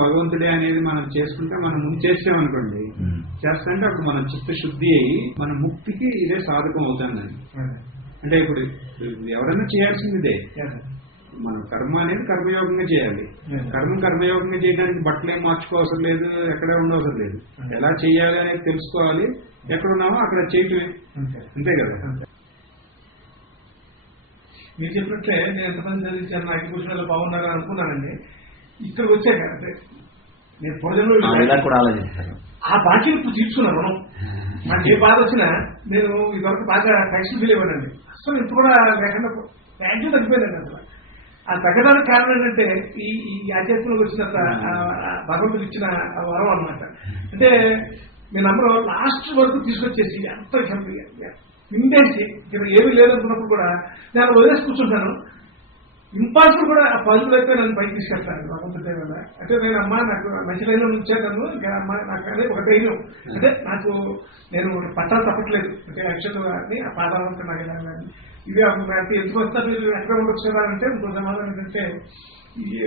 భగవంతుడే అనేది మనం చేసుకుంటే మనం ముందు చేసామనుకోండి, చేస్తుంటే అప్పుడు మనం చిత్తశుద్ధి అయ్యి మన ముక్తికి ఇదే సాధకం అవుతుందండి. అంటే ఇప్పుడు ఎవరైనా చేయాల్సింది ఇదే, మనం కర్మ అనేది కర్మయోగంగా చేయాలి. కర్మయోగంగా చేయడానికి బట్టలు ఏం మార్చుకోవసరం లేదు, ఎక్కడే ఉండవసరం లేదు. ఎలా చేయాలి అనేది తెలుసుకోవాలి, ఎక్కడ ఉన్నామో అక్కడ చేయటమే, అంతే కదా. మీరు చెప్పినట్లే నేను ఎంతమంది చదివించాను, నాకు కూర్చుని బాగున్నారా అనుకున్నానండి. ఇక్కడికి వచ్చాక అంటే నేను పూర్వజన్మలో ఆ బాధ్యత ఇప్పుడు తీసుకున్నాను. మనం నాకు ఏ బాధ వచ్చినా నేను ఇదివరకు బాగా టెన్షన్ ఫీల్ అయ్యానండి. అసలు ఇంత కూడా లేకుండా థ్యాంక్యూ తగ్గిపోయిందండి. అసలు ఆ తగ్గడానికి కారణం ఏంటంటే ఈ ఆధ్యాత్మికంలోకి వచ్చినంత భగవంతుడు ఇచ్చిన వరం అన్నమాట. అంటే నేను అందరూ లాస్ట్ వరకు తీసుకొచ్చేసి ఎంత నిండేసి ఇక్కడ ఏమీ లేదనుకున్నప్పుడు కూడా నేను వదిలేసి కూర్చుంటాను. ఇంపాసిబుల్ కూడా పాజిబుల్ అయితే నన్ను పైకి తీసుకెళ్తాను భగవంతుడి వల్ల. అంటే నేను అమ్మ నాకు మంచి లైన్లో ఉంచాను, ఇంకా అమ్మ నాకు అదే ఒక ధైర్యం. అంటే నేను పట్టాలు తప్పట్లేదు, అంటే అక్షరాన్ని ఆ పాదాలంతా నాకు వెళ్ళాలని ఇవే నాకు ఎందుకు వస్తా మీరు ఎక్కడ ఉండొచ్చు కదా అంటే ఇంకో సమాధానం ఏంటంటే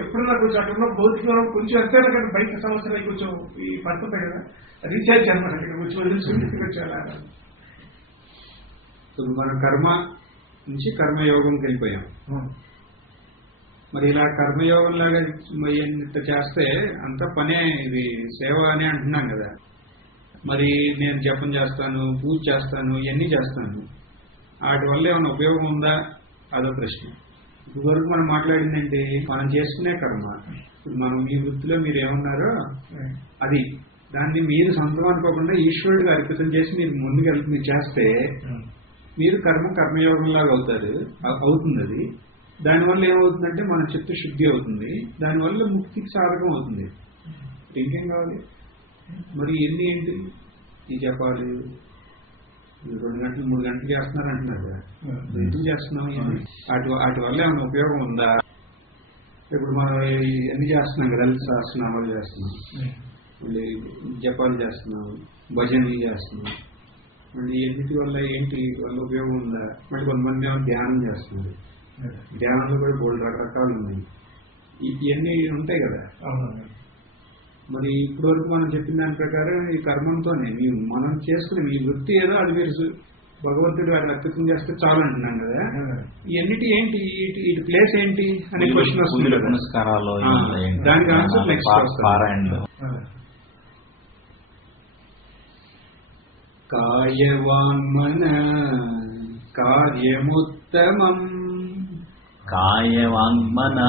ఎప్పుడన్నా కొంచెం అక్కడ ఉన్న భౌతిక కొంచెం ఎంతైనా కానీ బయట సమస్యలు కొంచెం ఈ పడుతుంటాయి కదా, రీఛార్జ్ అనమాట. ఇక్కడ కొంచెం వదిలించుకుని వచ్చేలా మనం కర్మ నుంచి కర్మయోగంకి వెళ్ళిపోయాం. మరి ఇలా కర్మయోగం లాగా ఇంత చేస్తే అంత పనే, ఇది సేవ అని అంటున్నాం కదా. మరి నేను జపం చేస్తాను, పూజ చేస్తాను, ఇవన్నీ చేస్తాను, వాటి వల్ల ఏమైనా ఉపయోగం ఉందా? అదో ప్రశ్న. ఇదివరకు మనం మాట్లాడిందంటే మనం చేసుకునే కర్మ. ఇప్పుడు మనం మీ వృత్తిలో మీరు ఏమన్నారో అది, దాన్ని మీరు సొంతం అనుకోకుండా ఈశ్వరుడికి అర్పితం చేసి మీరు ముందుకెళ్ళి మీరు చేస్తే మీరు కర్మయోగంలాగా అవుతుంది. అది దానివల్ల ఏమవుతుందంటే మన చిత్తశుద్ధి అవుతుంది, దానివల్ల ముక్తికి సాధకం అవుతుంది. ఇంకేం కావాలి మరి? ఎన్ని ఏంటి ఈ జపాలు 2 గంటలు 3 గంటలు చేస్తున్నారు అంటున్నారు కదా, ఎందుకు చేస్తున్నాం? వాటి వల్ల ఏమైనా ఉపయోగం ఉందా? ఇప్పుడు మనం ఎన్ని చేస్తున్నాం కదా, లలిత సహస్రనామాలు చేస్తున్నాం, మళ్ళీ జపాలు చేస్తున్నాం, భజనలు చేస్తున్నాం. మళ్ళీ ఎన్నిటి వల్ల ఏంటి వల్ల ఉపయోగం ఉందా? మళ్ళీ కొంతమంది ఏమో ధ్యానం చేస్తున్నారు. ధ్యానంలో కూడా బోల్డ్ రకరకాలు ఉన్నాయి. ఇవన్నీ ఉంటాయి కదా. మరి ఇప్పటి వరకు మనం చెప్పిన దాని ప్రకారం ఈ కర్మంతోనే మనం చేసుకునే మీ వృత్తి ఏదో అది మీరు భగవంతుడు వారి అర్పితం చేస్తే చాలు అంటున్నాం కదా. ఇవన్నిటి ఏంటి, ఇటు ప్లేస్ ఏంటి అనే క్వశ్చన్ వస్తుంది. దానికి ఆన్సర్ నెక్స్ట్ కాయవాంగ్మన కార్యముత్తమం. కాయవాంగ్మన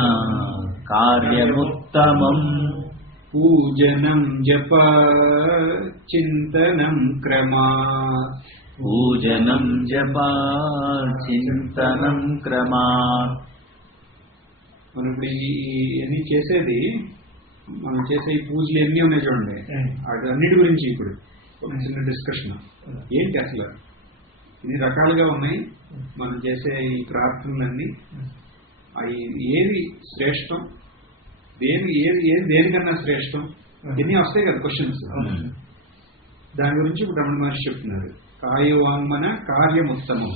కార్యముత్తమం. పూజనం జప చింతనం క్రమాత్. పూజనం జప చింతనం క్రమాత్. మనం ఇప్పుడు ఇవన్నీ చేసేది, మనం చేసే ఈ పూజలు ఎన్ని ఉన్నాయి చూడండి, అన్నిటి గురించి ఇప్పుడు ఒక చిన్న డిస్కషన్. ఏంటి అసలు ఇన్ని రకాలుగా ఉన్నాయి మనం చేసే ఈ ప్రార్థనలన్నీ, అవి ఏది శ్రేష్టం, దేనికన్నా శ్రేష్టం, ఇన్ని వస్తాయి కదా క్వశ్చన్స్. దాని గురించి ఇప్పుడు రమణ మహర్షి చెప్తున్నారు. కాయవాంగ్మన కార్యముత్తమం,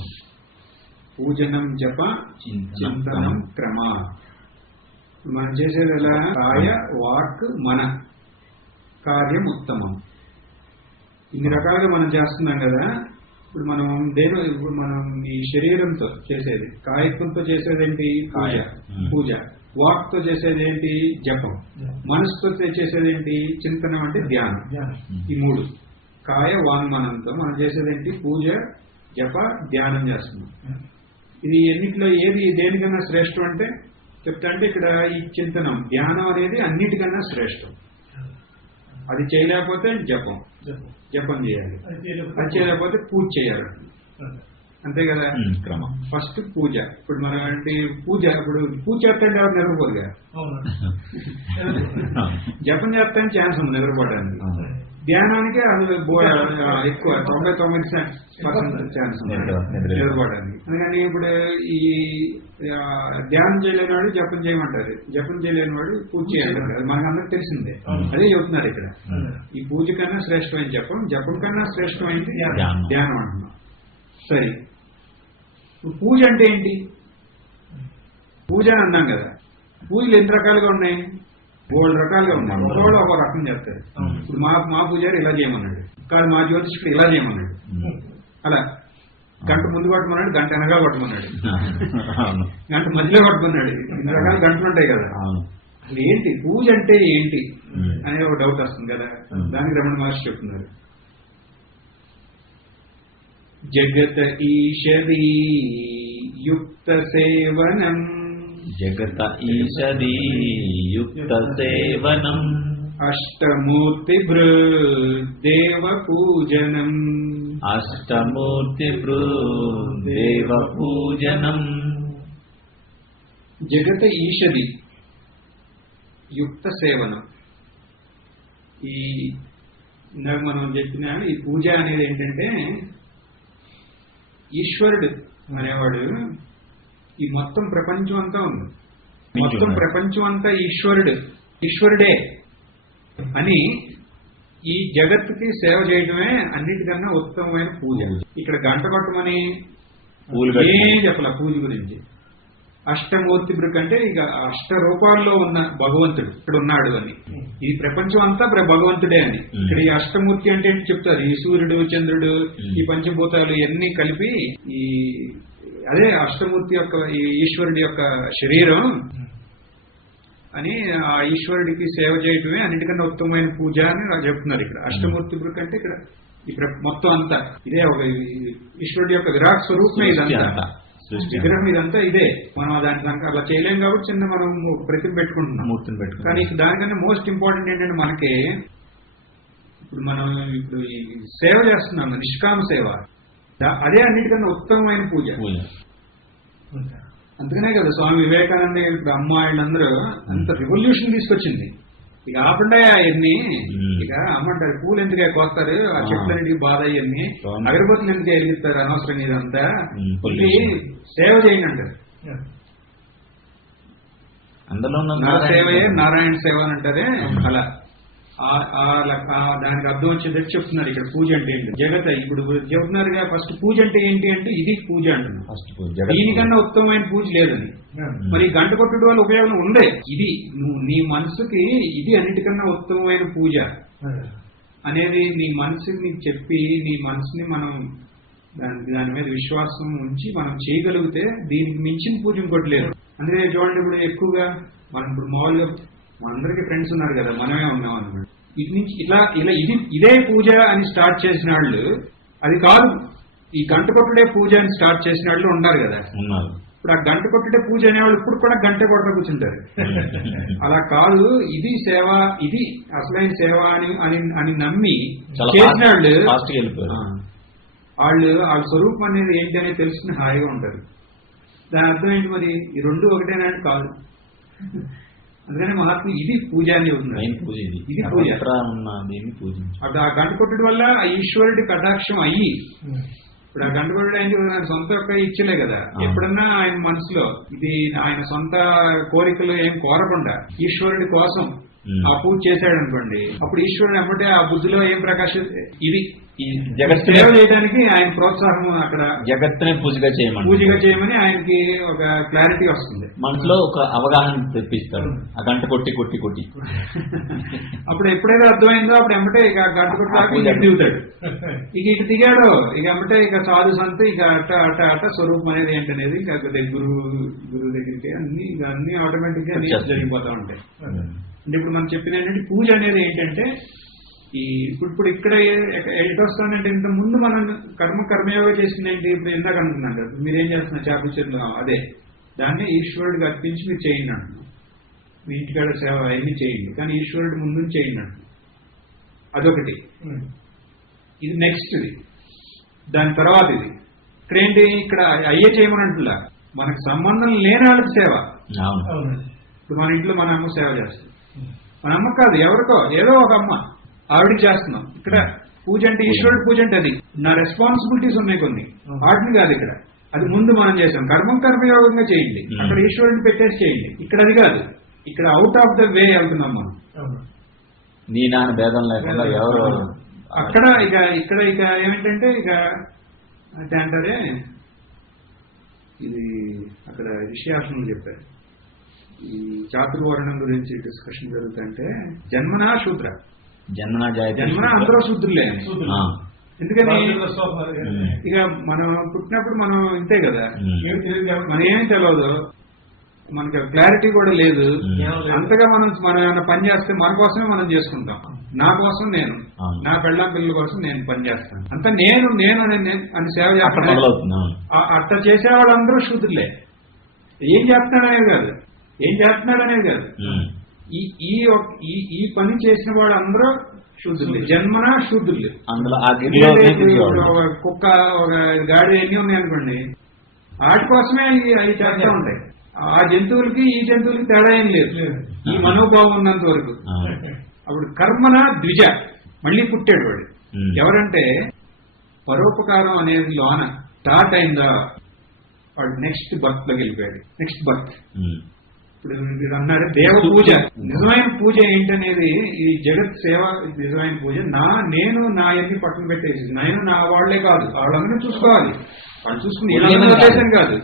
పూజనం జప చింతనం క్రమ. మనం చేసేది ఎలా? కాయ వాక్ మన కార్యం ఉత్తమం. ఇన్ని రకాలుగా మనం చేస్తున్నాం కదా. ఇప్పుడు మనం ఇప్పుడు మనం ఈ శరీరంతో చేసేది, కాయత్వంతో చేసేది ఏంటి? పూజ. వాక్తో చేసేది ఏంటి? జపం. మనసుతో చేసేది ఏంటి? చింతనం అంటే ధ్యానం. ఈ మూడు కాయ వాంగ్మనంతో మనం చేసేది ఏంటి? పూజ, జప, ధ్యానం చేస్తున్నాం. ఇది ఎన్నిట్లో ఏది దేనికన్నా శ్రేష్టం అంటే చెప్తా అంటే ఇక్కడ ఈ చింతనం, ధ్యానం అనేది అన్నిటికన్నా శ్రేష్టం. అది చేయలేకపోతే జపం చేయాలి, అది చేయలేకపోతే పూజ చేయాలి. అంతే కదా క్రమం. ఫస్ట్ పూజ. ఇప్పుడు మనం అంటే పూజ, ఇప్పుడు పూజ చేస్తాంటే ఎవరు నిద్రపోరుగా, జపం చేస్తానికి ఛాన్స్ ఉంది నిద్రపోవడానికి. ధ్యానానికి అది ఎక్కువ 99% ఛాన్స్ ఉంది నిద్రపోవడానికి. అందుకని ఇప్పుడు ఈ ధ్యానం చేయలేని వాడు జపం చేయమంటారు, జపం చేయలేని వాడు పూజ చేయాలంటారు. అది మనకు అందరికి తెలిసిందే. అదే చెబుతున్నారు ఇక్కడ. ఈ పూజ కన్నా శ్రేష్టమైన జపం కన్నా శ్రేష్టమైంది ధ్యానం అంటున్నాం. సరే, పూజ అంటే ఏంటి? పూజ అని అన్నాం కదా. పూజలు ఎన్ని రకాలుగా ఉన్నాయి? 3 రకాలుగా ఉన్నాయి. ఒకళ్ళు ఒక రకం చేస్తారు. ఇప్పుడు మా పూజారి ఇలా చేయమన్నాడు, కాదు మా జ్యోతిష్కుడు ఇలా చేయమన్నాడు. అలా గంట ముందు పట్టుకున్నాడు, గంట వెనక పట్టుకున్నాడు, గంట మధ్యలో పట్టుకున్నాడు. ఇన్ని రకాల గంటలు ఉంటాయి కదా. అసలు ఏంటి పూజ అంటే ఏంటి అనేది ఒక డౌట్ వస్తుంది కదా. దానికి రమణ మహర్షి చెప్తున్నారు. జగత ఈషదీ యుక్త సేవనం. జగత ఈషదీ యుక్త సేవనం. అష్టమూర్తి దేవ పూజనం. అష్టమూర్తి దేవ పూజనం. జగత ఈషది యుక్త సేవనం. ఈ మనం చెప్పిన ఈ పూజ అనేది ఏంటంటే, ఈశ్వరుడు అనేవాడు ఈ మొత్తం ప్రపంచం అంతా ఉంది. మొత్తం ప్రపంచం అంతా ఈశ్వరుడే అని ఈ జగత్తుకి సేవ చేయడమే అన్నిటికన్నా ఉత్తమమైన పూజ. ఇక్కడ గంట కొట్టమని ఏం చెప్పాల పూజ గురించి. అష్టమూర్తి అంటే ఇక 8 రూపాల్లో ఉన్న భగవంతుడు ఇక్కడ ఉన్నాడు అని. ఈ ప్రపంచం అంతా భగవంతుడే అని. ఇక్కడ ఈ అష్టమూర్తి అంటే ఏంటి చెప్తారు. ఈ సూర్యుడు, చంద్రుడు, ఈ పంచభూతాలు ఇవన్నీ కలిపి ఈ అదే అష్టమూర్తి యొక్క ఈ ఈశ్వరుడి యొక్క శరీరం అని. ఆ ఈశ్వరుడికి సేవ చేయటమే అన్నిటికన్నా ఉత్తమమైన పూజ అని చెప్తున్నారు ఇక్కడ. అష్టమూర్తి అంటే ఇక్కడ ఈ మొత్తం అంతా ఇదే. ఒక ఈశ్వరుడి యొక్క విరాట్ స్వరూపమే ఇదంతా, విగ్రహం ఇదంతా ఇదే. మనం దానికి అలా చేయలేం కాబట్టి చిన్న మనం ప్రతిమ పెట్టుకుంటున్నాం, మూర్తిని పెట్టుకుంటాం. కానీ దానికన్నా మోస్ట్ ఇంపార్టెంట్ ఏంటంటే మనకి ఇప్పుడు మనం ఇప్పుడు ఈ సేవ చేస్తున్నాం, నిష్కామ సేవ. అదే అన్నిటికన్నా ఉత్తమమైన పూజ. అందుకనే కదా స్వామి వివేకానంద ఇప్పుడు అమ్మాయిలందరూ అంత రివల్యూషన్ తీసుకొచ్చింది. ఇక ఆపండా అవన్నీ, ఇక అమ్మంటారు పూలు ఎందుకే కోస్తారు, ఆ చెట్లన్నిటికి బాధ అవన్నీ, అగరబత్తులు ఎందుకే వెలిగిస్తారు అనవసరంగా, ఇదంతా సేవ చేయండి అంటారు. అందులో నా సేవయే నారాయణ సేవ అని అంటారే అలా దానికి అర్థం వచ్చేటట్టు చెప్తున్నారు ఇక్కడ పూజ అంటే ఏంటి. జగత్ ఇప్పుడు చెప్తున్నారుగా ఫస్ట్ పూజ అంటే ఏంటి అంటే ఇది పూజ అంటున్నారు. ఫస్ట్ పూజ దీనికన్నా ఉత్తమమైన పూజ లేదని. మరి గంట కొట్టడం వల్ల ఉపయోగం ఉందే. ఇది నువ్వు నీ మనసుకి ఇది అన్నిటికన్నా ఉత్తమమైన పూజ అనేది నీ మనసుకి చెప్పి నీ మనసుని మనం దాని మీద విశ్వాసం ఉంచి మనం చేయగలిగితే దీనికి మించిన పూజ ఇంకోటి లేదు. అందుకే చూడండి ఇప్పుడు ఎక్కువగా మనం ఇప్పుడు మామూలుగా మనందరికీ ఫ్రెండ్స్ ఉన్నారు కదా, మనమే ఉన్నాం అన్నమాట. ఇటు నుంచి ఇదే పూజ అని స్టార్ట్ చేసిన వాళ్ళు అది కాదు, ఈ గంట కొట్టుడే పూజ అని స్టార్ట్ చేసిన వాళ్ళు ఉన్నారు కదా. ఇప్పుడు ఆ గంట కొట్టుడే పూజ అనేవాళ్ళు ఇప్పుడు కూడా గంట కొట్ట కూర్చుంటారు. అలా కాదు, ఇది సేవ, ఇది అసలైన సేవ అని నమ్మి చేసిన వాళ్ళు వాళ్ళ స్వరూపం అనేది ఏంటి అనేది తెలుసుకుని హాయిగా ఉంటారు. దాని అర్థం ఏంటి మరి ఈ రెండు ఒకటేనా అని కాదు. అందుకని మహాత్ములు ఇది పూజ అని చెబుతున్నారు. ఇది పూజ. అప్పుడు ఆ గంట కొట్టడం వల్ల ఆ ఈశ్వరుడి కటాక్షం అయ్యి ఇప్పుడు ఆ గంట కొట్టడం ఏంటి ఆయన సొంత యొక్క ఇచ్చలే కదా. ఎప్పుడన్నా ఆయన మనసులో ఇది ఆయన సొంత కోరికలు ఏం కోరకుండా ఈశ్వరుడి కోసం ఆ పూజ చేశాడు అనుకోండి, అప్పుడు ఈశ్వరుడు ఎప్పటి ఆ బుద్ధిలో ఏం ప్రకాశం ఇది ఈ జగత్ సేవ చేయడానికి ఆయన ప్రోత్సాహం అక్కడ జగత్తునే పూజగా చేయమని ఆయనకి ఒక క్లారిటీ వస్తుంది. మనసులో ఒక అవగాహన తెప్పిస్తాడు ఆ గంట కొట్టి అప్పుడు ఎప్పుడైతే అర్థమైందో అప్పుడు ఎమ్మటే ఇక గంట కొట్టి దిగుతాడు. ఇటు దిగాడు ఇక ఎమ్మటే ఇక సాధు సంత ఇక అట్ట స్వరూపం అనేది ఏంటనేది ఇక గురువు దగ్గరికి అన్ని ఆటోమేటిక్ గా జరిగిపోతా ఉంటాయి. అంటే ఇప్పుడు మనం చెప్పింది ఏంటంటే పూజ అనేది ఏంటంటే ఇప్పుడు ఇక్కడ ఎటు వస్తుందంటే ఇంత ముందు మనం కర్మయోగం చేసింది ఏంటి, ఇప్పుడు ఇందాక అనుకున్నాం కదా మీరేం చేస్తున్నారు చేపల చెట్లు, అదే దాన్ని ఈశ్వరుడికి అర్పించి మీరు చేయండి అంటున్నాం. మీ ఇంటికాడ సేవ అవన్నీ చేయండి, కానీ ఈశ్వరుడి ముందు చేయండి అంటున్నాం. అదొకటి. ఇది నెక్స్ట్ ఇది. దాని తర్వాత ఇది ఇక్కడ ఏంటి, ఇక్కడ అయ్యే చేయమని అంటున్నా మనకు సంబంధం లేని వాళ్ళకి సేవ. ఇప్పుడు మన ఇంట్లో మన అమ్మ సేవ చేస్తుంది, మన అమ్మ కాదు ఎవరికో ఏదో ఒక అమ్మ ఆవిడికి చేస్తున్నాం. ఇక్కడ పూజ అంటే ఈశ్వరుడి పూజ అంటే అది నా రెస్పాన్సిబిలిటీస్ ఉన్నాయి కొన్ని, వాటిని కాదు ఇక్కడ. అది ముందు మనం చేసాం కర్మయోగంగా చేయండి, అక్కడ ఈశ్వరుడిని పెట్టేసి చేయండి. ఇక్కడ అది కాదు, ఇక్కడ అవుట్ ఆఫ్ ద వే వెళ్తున్నాం మనం. నీ నాన్న భేదం లేకుండా ఎవరు అక్కడ ఇక్కడ ఏమిటంటే ఇక అంటే అంటారే ఇది అక్కడ ఋషియాశ్రమం చెప్పారు. ఈ చాతుర్వర్ణం గురించి డిస్కషన్ జరుగుతుంటే జన్మనా శూద్ర జన్మన అందరూ శూద్రులే. ఎందుకని ఇక మనం పుట్టినప్పుడు మనం ఇంతే కదా, మనం ఏం తెలియదు, మనకి క్లారిటీ కూడా లేదు. అంతగా మనం పని చేస్తే మన కోసమే మనం చేసుకుంటాం. నా కోసం నేను, నా పెళ్ళాం పిల్లల కోసం నేను పని చేస్తాను, అంతా నేను అని సేవ చేస్తాను. అట్లా చేసే వాళ్ళందరూ శూద్రులే. ఏం చేస్తున్నాడనేది కాదు, ఈ పని చేసిన వాళ్ళందరూ శూద్రులే, జన్మన శూద్రులే. కుక్క ఒక గాడి ఎన్ని ఉన్నాయనుకోండి, వాటి కోసమే అవి చేస్తూ ఉంటాయి. ఆ జంతువులకి ఈ జంతువులకి తేడా ఏం లేదు, ఈ మనోభావం ఉన్నంత వరకు. అప్పుడు కర్మన ద్విజ మళ్ళీ పుట్టాడు వాడు. ఎవరంటే పరోపకారం అనేది లోన స్టార్ట్ అయిందా వాడు నెక్స్ట్ బర్త్ లోకి వెళ్ళిపోయాడు. Next birth. ఇప్పుడు మీరు అన్నారు దేవ పూజ, నిజమైన పూజ ఏంటనేది ఈ జగత్ సేవ నిజమైన పూజ. నేను నా ఎన్ని పక్కన పెట్టేసి నేను నా వాళ్లే కాదు, వాళ్ళందరినీ చూసుకోవాలి. వాళ్ళు చూసుకుని ఉద్దేశం కాదు,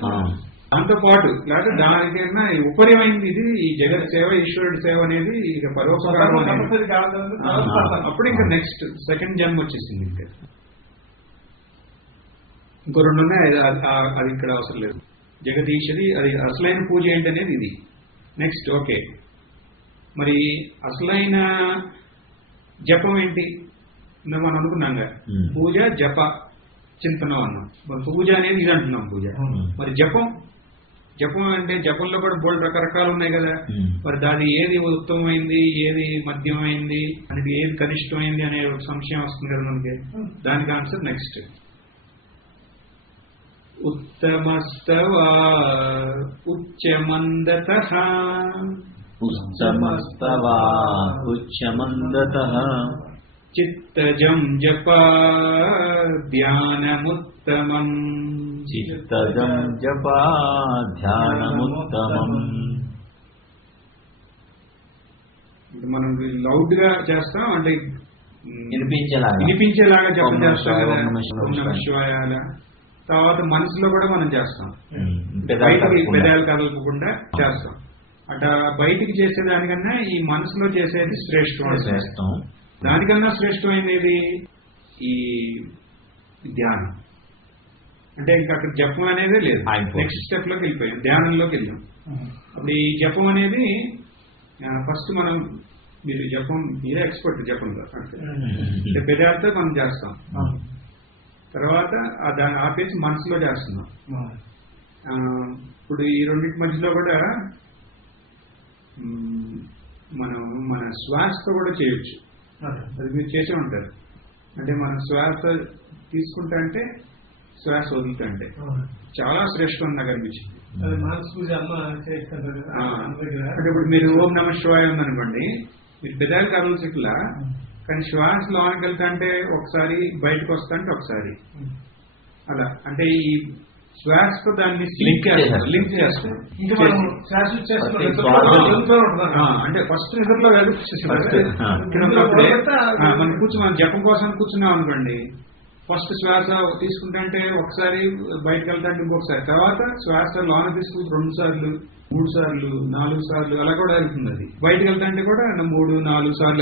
దాంతో పాటు లేకపోతే దానికైనా ఉపరిమైంది ఇది ఈ జగత్ సేవ ఈశ్వరుడి సేవ అనేది ఇక పరోపకారం. అప్పుడు ఇంకా నెక్స్ట్ సెకండ్ జన్మ వచ్చేసింది. ఇంకా ఇంకో రెండు ఉన్నాయి, అది ఇక్కడ అవసరం లేదు. జగదీశ్వరి అది అసలైన పూజ ఏంటనేది ఇది. నెక్స్ట్ ఓకే, మరి అసలైన జపం ఏంటి మనం అనుకున్నాం. పూజ జప చింతనం అన్నాం. పూజ అనేది ఇది అంటున్నాం పూజ. మరి జపం అంటే జపంలో కూడా బోల్డ్ రకరకాలు ఉన్నాయి కదా. మరి దాని ఏది ఉత్తమమైంది, ఏది మధ్యమైంది, అనేది ఏది కనిష్టమైంది అనే ఒక సంశయం వస్తుంది కదా మనకి. దానికి ఆన్సర్ నెక్స్ట్. ఉత్తమస్తవా ఉచ్యమందతః చిత్తజం జప ధ్యానముత్తమం. మనం లౌడ్ గా చేస్తాం, అంటే వినిపించేలాగా జపం చేస్తాం కదా, ఓం నమః శివాయ. తర్వాత మనసులో కూడా మనం చేస్తాం, బయటికి పెదాలు కదలకుండా చేస్తాం. అట్లా బయటికి చేసేదానికన్నా ఈ మనసులో చేసేది శ్రేష్టం. దానికన్నా శ్రేష్టమైనది ఈ ధ్యానం. అంటే ఇంకా అక్కడ జపం అనేది లేదు, నెక్స్ట్ స్టెప్ లోకి వెళ్ళిపోయాం, ధ్యానంలోకి వెళ్ళాం. అప్పుడు ఈ జపం అనేది ఫస్ట్ మనం, మీరు జపం మీరే ఎక్స్పర్ట్ జపంలో, అంటే పెదాలతో మనం చేస్తాం, తర్వాత దాన్ని ఆపేసి మనసులో చేస్తున్నాం. ఇప్పుడు ఈ రెండింటి మధ్యలో కూడా మనం మన శ్వాసతో కూడా చేయొచ్చు. అది మీరు చేసే ఉంటారు. అంటే మనం శ్వాస తీసుకుంటా అంటే శ్వాస వదులుతా అంటే చాలా శ్రేష్టం నాకు అనిపించింది. అంటే ఇప్పుడు మీరు ఓం నమః శివాయ ఉందనుకోండి, మీరు పెదాలు కదలసిట్లా, కానీ శ్వాస లోనికి వెళ్తా అంటే ఒకసారి, బయటకు వస్తా అంటే ఒకసారి, అలా. అంటే ఈ శ్వాసతో దాన్ని లింక్ చేస్తాం. అంటే ఫస్ట్ నిద్రలో మనం మనం జపం కోసం కూర్చున్నాం అనుకోండి, ఫస్ట్ శ్వాస తీసుకుంటా అంటే ఒకసారి, బయటకు వెళ్తా అంటే ఇంకొకసారి, తర్వాత శ్వాస లోన తీసుకుంటే 2 సార్లు 3 సార్లు 4 సార్లు అలా కూడా వెళ్తుంది. అది బయటకు వెళ్తా అంటే కూడా 3-4 సార్లు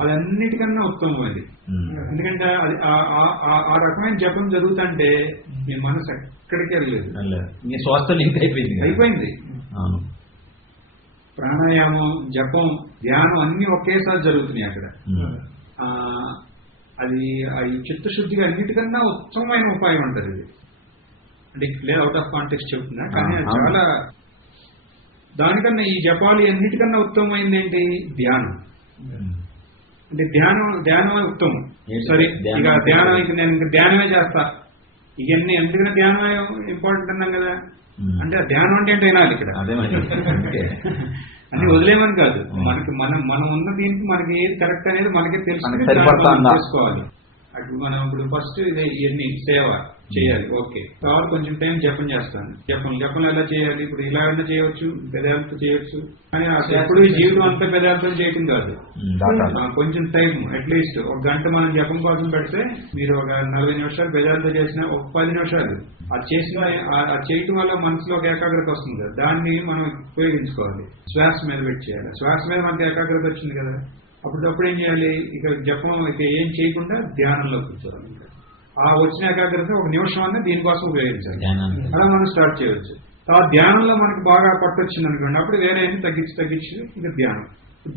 అది అన్నిటికన్నా ఉత్తమం అది. ఎందుకంటే అది ఆ రకమైన జపం జరుగుతుంటే మీ మనసు ఎక్కడికి వెళ్ళలేదు, శ్వాస లింక్ అయిపోయింది. ప్రాణాయామం, జపం, ధ్యానం అన్ని ఒకేసారి జరుగుతున్నాయి అక్కడ. అది చిత్తశుద్ధిగా అన్నిటికన్నా ఉత్తమమైన ఉపాయం ఉంటుంది ఇది. అంటే లేదు, అవుట్ ఆఫ్ కాంటెక్స్ట్ చెబుతున్నా, కానీ చాలా దానికన్నా ఈ జపాలు అన్నిటికన్నా ఉత్తమమైంది ఏంటి? ధ్యానం. అంటే ధ్యానమే ఉత్తమం. సరే, ఇక ధ్యానం, ఇక నేను ఇంకా ధ్యానమే చేస్తా, ఇవన్నీ ఎందుకంటే ధ్యానం ఇంపార్టెంట్ అన్నాం కదా. అంటే ధ్యానం అంటే ఏంటో వినాలి ఇక్కడ, అన్ని వదిలేమని కాదు. మనకి మనం ఉన్న దీనికి మనకి ఏది కరెక్ట్ అనేది మనకే తెలుసుకోవాలి. అటు మనం ఇప్పుడు ఫస్ట్ ఇవన్నీ సేవ చేయాలి, ఓకే. తర్వాత కొంచెం టైం జపం చేస్తాను. జపం ఎలా చేయాలి? ఇప్పుడు ఇలా అయినా చేయవచ్చు, పెదాలతో చేయొచ్చు, కానీ ఎప్పుడు జీవితం అంతా పెదాలతో చేయటం కాదు. కొంచెం టైం, అట్లీస్ట్ 1 గంట మనం జపం కోసం పెడితే, మీరు ఒక 40 నిమిషాలు పెదాలతో చేసిన, ఒక 10 నిమిషాలు అది చేయటం వల్ల మనసులో ఒక ఏకాగ్రత వస్తుంది కదా, దాన్ని మనం ఉపయోగించుకోవాలి. శ్వాస మీద పెట్టి చేయాలి. శ్వాస మీద మనకి ఏకాగ్రత వచ్చింది కదా, అప్పుడు ఏం చేయాలి? ఇక జపం ఇక ఏం చేయకుండా ధ్యానంలో కూర్చోవాలి. ఆ వచ్చిన ఏకాగ్రత 1 నిమిషం అన్న దీనికోసం ఉపయోగించాలి. అలా మనం స్టార్ట్ చేయవచ్చు. ఆ ధ్యానంలో మనకు బాగా పట్టొచ్చింది అనుకోండి, అప్పుడు వేరే ఏంటి తగ్గించి ఇక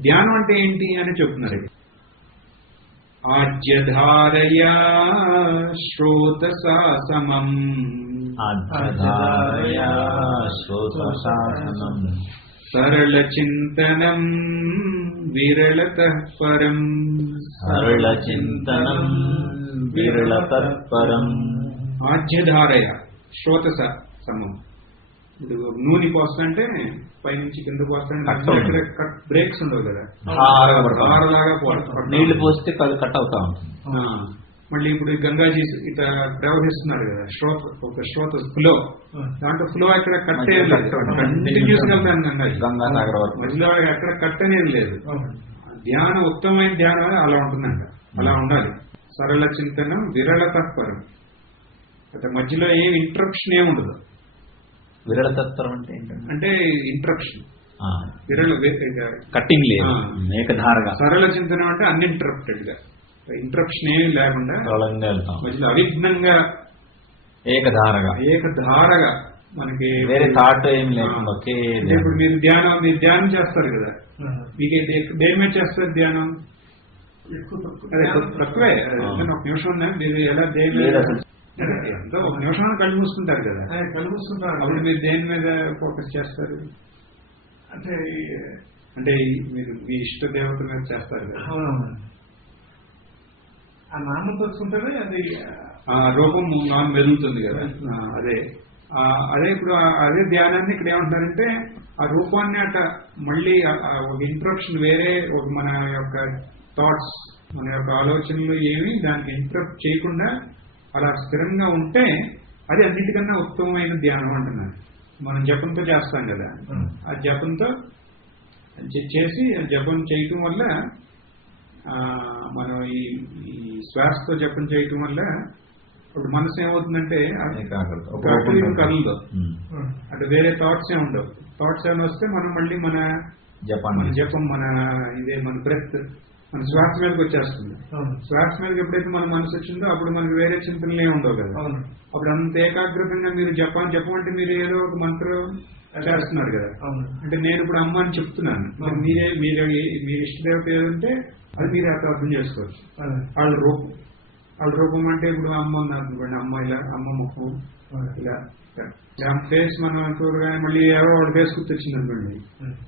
ధ్యానం అంటే ఏంటి అని చెప్తున్నారు. ఆజ్యధారయా శ్రోతసా సమం, సరళ చింతనం విరళతః పరం, ఆజ్యధారయ శ్రోతస సమం. ఇప్పుడు నూనె పోస్తంటే పైనుంచి కింద పోస్తంటే బ్రేక్స్ ఉండవు కదా, హారలాగా నీళ్లు పోస్తే కట్ అవుతా ఉంటుంది. మళ్ళీ ఇప్పుడు గంగాజీ ఇట్లా ప్రవహిస్తున్నారు కదా, శ్రోత ఫ్లో, దాంట్లో ఫ్లో అక్కడ కట్ కంటిన్యూస్ గా గంగాసాగర్ వరకు మధ్యలో ఎక్కడ కట్ అనేది లేదు. ధ్యానం, ఉత్తమమైన ధ్యానం అనేది అలా ఉంటుందంట, అలా ఉండాలి. సరళ చింతనం విరళ తత్పరం, అంటే మధ్యలో ఏం ఇంటరప్షన్ ఏమి ఉండదు. విరళ తత్పరం అంటే ఇంటరప్షన్, కట్టింగ్ లేదు, ఏకధారగా. సరళ చింతనం అంటే అన్ఇంటరప్టెడ్ గా, ఇంటరప్షన్ ఏమి లేకుండా మధ్యలో అవిఘ్నంగా ఏకధారగా మనకి వేరే థాట్ ఏం లేకుండా. ఇప్పుడు మీరు ధ్యానం చేస్తారు కదా, మీకు దేని మీద చేస్తారు ధ్యానం? తక్కువే, 1 నిమిషం ఉన్నా మీరు ఎలా ఎంతో 1 నిమిషం కళ్ళు మూసుకుంటారు కదా, అప్పుడు మీరు దేని మీద ఫోకస్ చేస్తారు? అంటే మీరు మీ ఇష్ట దేవత మీద చేస్తారు కదా, ఆ నామం తెలుసుకుంటేనే అది ఆ రూపం నామం వెలుగుతుంది కదా. అదే ఇప్పుడు అదే ధ్యానాన్ని ఇక్కడ ఏమంటారంటే, ఆ రూపాన్ని అట్లా మళ్ళీ ఒక ఇంటరప్షన్, వేరే ఒక మన యొక్క థాట్స్, మన యొక్క ఆలోచనలు ఏమి దానికి ఇంటరప్ట్ చేయకుండా అలా స్థిరంగా ఉంటే అది అన్నిటికన్నా ఉత్తమమైన ధ్యానం అంటున్నారు. మనం జపంతో చేస్తాం కదా, ఆ జపంతో చేసి జపం చేయటం వల్ల మనం ఈ శ్వాసతో జపం చేయటం వల్ల ఇప్పుడు మనసు ఏమవుతుందంటే కదలదు, అంటే వేరే థాట్స్ ఏ ఉండవు. థాట్స్ ఏమైనా వస్తే మనం మళ్ళీ మన జపం మన బ్రెత్ మన శ్వాస మీదకి వచ్చేస్తుంది. శ్వాస మీదకి ఎప్పుడైతే మన మనసు వచ్చిందో అప్పుడు మనకి వేరే చింతనలే ఉండవు కదా. అప్పుడు అంత ఏకాగ్రతంగా మీరు జపం అంటే మీరు ఏదో ఒక మంత్రం చేస్తున్నారు కదా. అంటే నేను ఇప్పుడు అమ్మ అని చెప్తున్నాను, మీరు ఇష్టదేవత ఏదంటే అది మీరు అర్థం చేసుకోవచ్చు. వాళ్ళ రూపం అంటే ఇప్పుడు అమ్మ ఉన్నారు అనుకోండి, అమ్మ ఇలా, అమ్మ ముఖం ఇలా ఫేస్ మనం చూడగానే మళ్ళీ ఎవరో వాడు ఫేస్ గుర్తొచ్చింది అనుకోండి,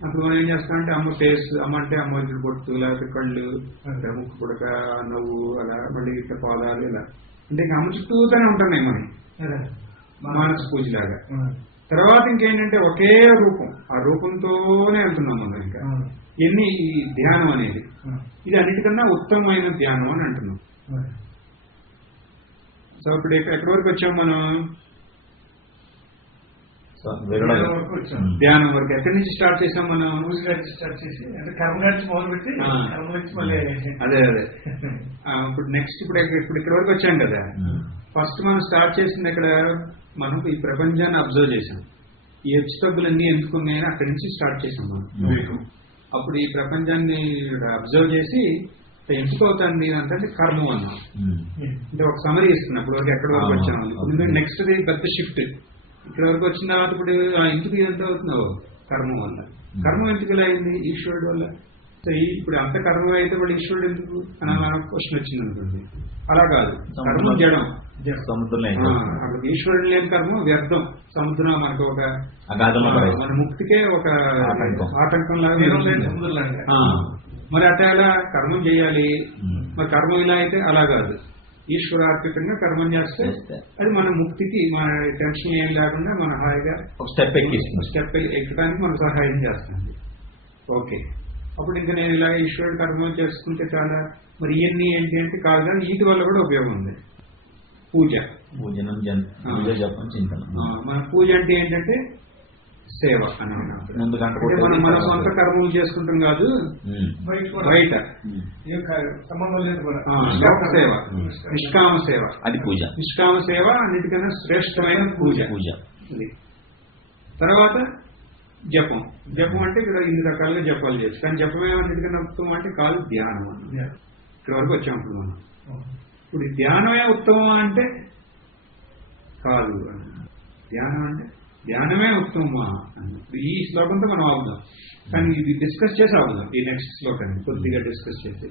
అప్పుడు మనం ఏం చేస్తామంటే అమ్మ ఫేస్, అమ్మ అంటే అమ్మ ఇద్దరు బొట్టు, లేకపోతే కళ్ళు, ముక్కు పుడక, నవ్వు, అలా మళ్ళీ ఇట్లా పాదాలు ఇలా, అంటే ఇంకా అమ్మ చుట్టూతోనే ఉంటున్నాయి మనం మానస పూజలాగా. తర్వాత ఇంకేంటంటే ఒకే రూపం, ఆ రూపంతోనే వెళ్తున్నాం మనం. ఇంకా ఎన్ని ఈ ధ్యానం అనేది ఇది అన్నిటికన్నా ఉత్తమమైన ధ్యానం అని అంటున్నాం. సో ఇప్పుడు ఎక్కడి వరకు వచ్చాం మనం? ధ్యానం వరకు. ఎక్కడి నుంచి స్టార్ట్ చేసాం మనం? స్టార్ట్ చేసి అంటే కర్మ నుంచి మొదలు పెట్టి కర్మ నుంచి మళ్ళీ అదే ఇప్పుడు నెక్స్ట్ ఇప్పుడు ఇక్కడి వరకు వచ్చాం కదా. ఫస్ట్ మనం స్టార్ట్ చేసింది ఇక్కడ మనం ఈ ప్రపంచాన్ని అబ్జర్వ్ చేసాం. ఈ హెచ్చుతగ్గులన్నీ ఎందుకున్నాయని అక్కడి నుంచి స్టార్ట్ చేసాం మనం. అప్పుడు ఈ ప్రపంచాన్ని అబ్జర్వ్ చేసి ఎందుకు అవుతుంది అంటే కర్మ అన్నాం. అంటే ఒక సమరీ ఇస్తున్నాం ఇప్పుడు వరకు ఎక్కడి వరకు వచ్చాము. నెక్స్ట్ పెద్ద షిఫ్ట్ ఇక్కడ వరకు వచ్చిన తర్వాత ఇప్పుడు ఎందుకు ఎంత అవుతున్నావు? కర్మ వల్ల. కర్మ ఎందుకు ఇలా అయింది? ఈశ్వరుడు వల్ల. సో ఇప్పుడు అంత కర్మ అయితే వాళ్ళు ఈశ్వరుడు ఎందుకు అని క్వశ్చన్ వచ్చింది అనుకోండి. అలా కాదు, కర్మ జడం. అక్కడ ఈశ్వరుడు లేని కర్మ వ్యర్థం. సముద్రం మనకు ఒక మన ముక్తికే ఒక ఆటంకం లాగా. మరి అట్లా ఎలా కర్మం చేయాలి? మరి కర్మ ఇలా అయితే అలా కాదు, ఈశ్వరార్పితంగా కర్మం చేస్తే అది మన ముక్తికి, మన టెన్షన్ ఏం లేకుండా మన హాయిగా స్టెప్ ఎక్కడానికి మనకు సహాయం చేస్తుంది. ఓకే, అప్పుడు ఇంకా నేను ఇలా ఈశ్వరుడు కర్మం చేసుకుంటే చాలా, మరి ఇవన్నీ ఏంటి అంటే కాదు, కానీ వీటి వల్ల కూడా ఉపయోగం ఉంది. పూజ, మన పూజ అంటే ఏంటంటే సేవ అని. మనం మన సొంత కర్మలు చేసుకుంటాం కాదు, బయట సేవ, నిష్కామ సేవ, అది పూజ. నిష్కామ సేవ అన్నిటికన్నా శ్రేష్టమైన పూజ. తర్వాత జపం. జపం అంటే ఇక్కడ ఇన్ని రకాలుగా జపాలు చేయొచ్చు, కానీ జపమే అన్నిటికన్నా ఉత్తమం అంటే కాదు, ధ్యానం అన్న. ఇక్కడ వరకు వచ్చాము మనం. ఇప్పుడు ధ్యానమే ఉత్తమం అంటే కాదు, ధ్యానం అంటే ధ్యానమే ఉత్తమమా అన్న. ఈ శ్లోకంతో మనం ఆగుదాం, కానీ ఇది డిస్కస్ చేసి ఆగుదాం. ఈ నెక్స్ట్ శ్లోకాన్ని కొద్దిగా డిస్కస్ చేసి,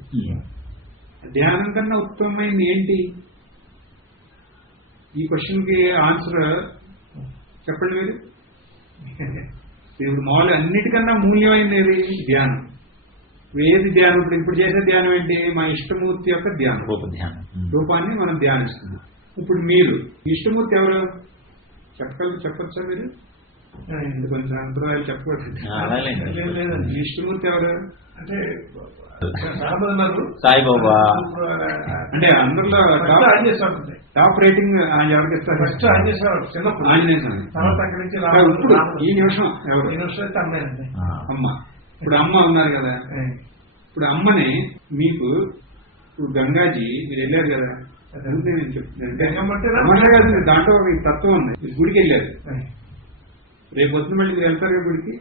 ధ్యానం కన్నా ఉత్తమమైంది ఏంటి? ఈ క్వశ్చన్ కి ఆన్సర్ చెప్పండి మీరు. ఇప్పుడు మామూలు అన్నిటికన్నా మూల్యమైంది ఏది? ధ్యానం. ఏది ధ్యానం? ఇప్పుడు చేసే ధ్యానం ఏంటి? మా ఇష్టమూర్తి యొక్క ధ్యానం, రూపాన్ని మనం ధ్యానిస్తున్నాం. ఇప్పుడు మీరు ఇష్టమూర్తి ఎవరు చెప్పచ్చా మీరు? కొంచెం అంతరాయాలు చెప్పవచ్చు. ఇష్టమూర్తి ఎవరు అంటే సాయిబాబా. అంటే అందరిలో టాప్ రేటింగ్ ఎవరికి ఇస్తారు? ఫస్ట్ ఆంజనేయ స్వామి. ఇప్పుడు ఈ నిమిషం ఎవరు? అమ్మ. ఇప్పుడు అమ్మ ఉన్నారు కదా, ఇప్పుడు అమ్మని మీకు ఇప్పుడు గంగాజీ మీరు వెళ్ళారు కదా, అదంతే నేను చెప్తున్నాను. దాంట్లో ఒక తత్వం ఉంది. మీరు గుడికి వెళ్ళారు, రేపు వద్దు మళ్ళీ మీరు వెళ్తారు కదా గుడికి.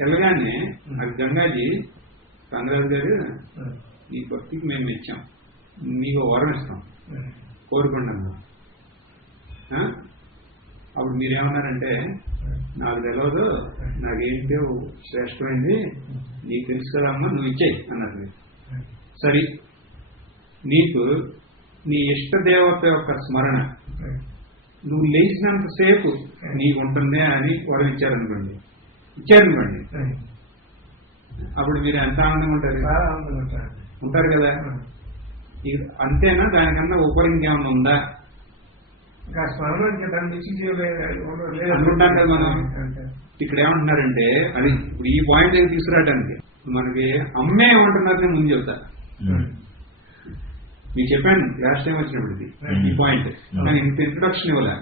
వెళ్ళగానే అది గంగాజీ, గంగరాజు గారు ఈ భక్తికి మేము ఇచ్చాం, మీకు వరం ఇస్తాం, కోరుకోండి. అప్పుడు మీరేమన్నారంటే నాకు తెలియదు, నాకేంటి శ్రేష్టమైంది నీకు తెలుసు కదా అమ్మ, నువ్వు ఇచ్చేయి అన్నారు. సరే, నీకు నీ ఇష్టదేవత యొక్క స్మరణ నువ్వు లేచినంతసేపు నీకు ఉంటుంది అని వరం ఇచ్చారనుకోండి. అప్పుడు మీరు ఎంత ఆనందంగా ఉంటారు కదా. అంతేనా? దానికన్నా ఉపరి ఇంకేమన్నా ఉందా? అనుకుంటాం కదా మనం. ఇక్కడ ఏమంటున్నారంటే అది ఇప్పుడు ఈ పాయింట్ దగ్గర తీసుకురావడానికి మనకి అమ్మే ఏమంటున్నారు ముందు చెప్తా. మీకు చెప్పాను లాస్ట్ టైం వచ్చినప్పుడు ఈ పాయింట్, కానీ ఇంత ఇంట్రొడక్షన్ ఇవ్వలే.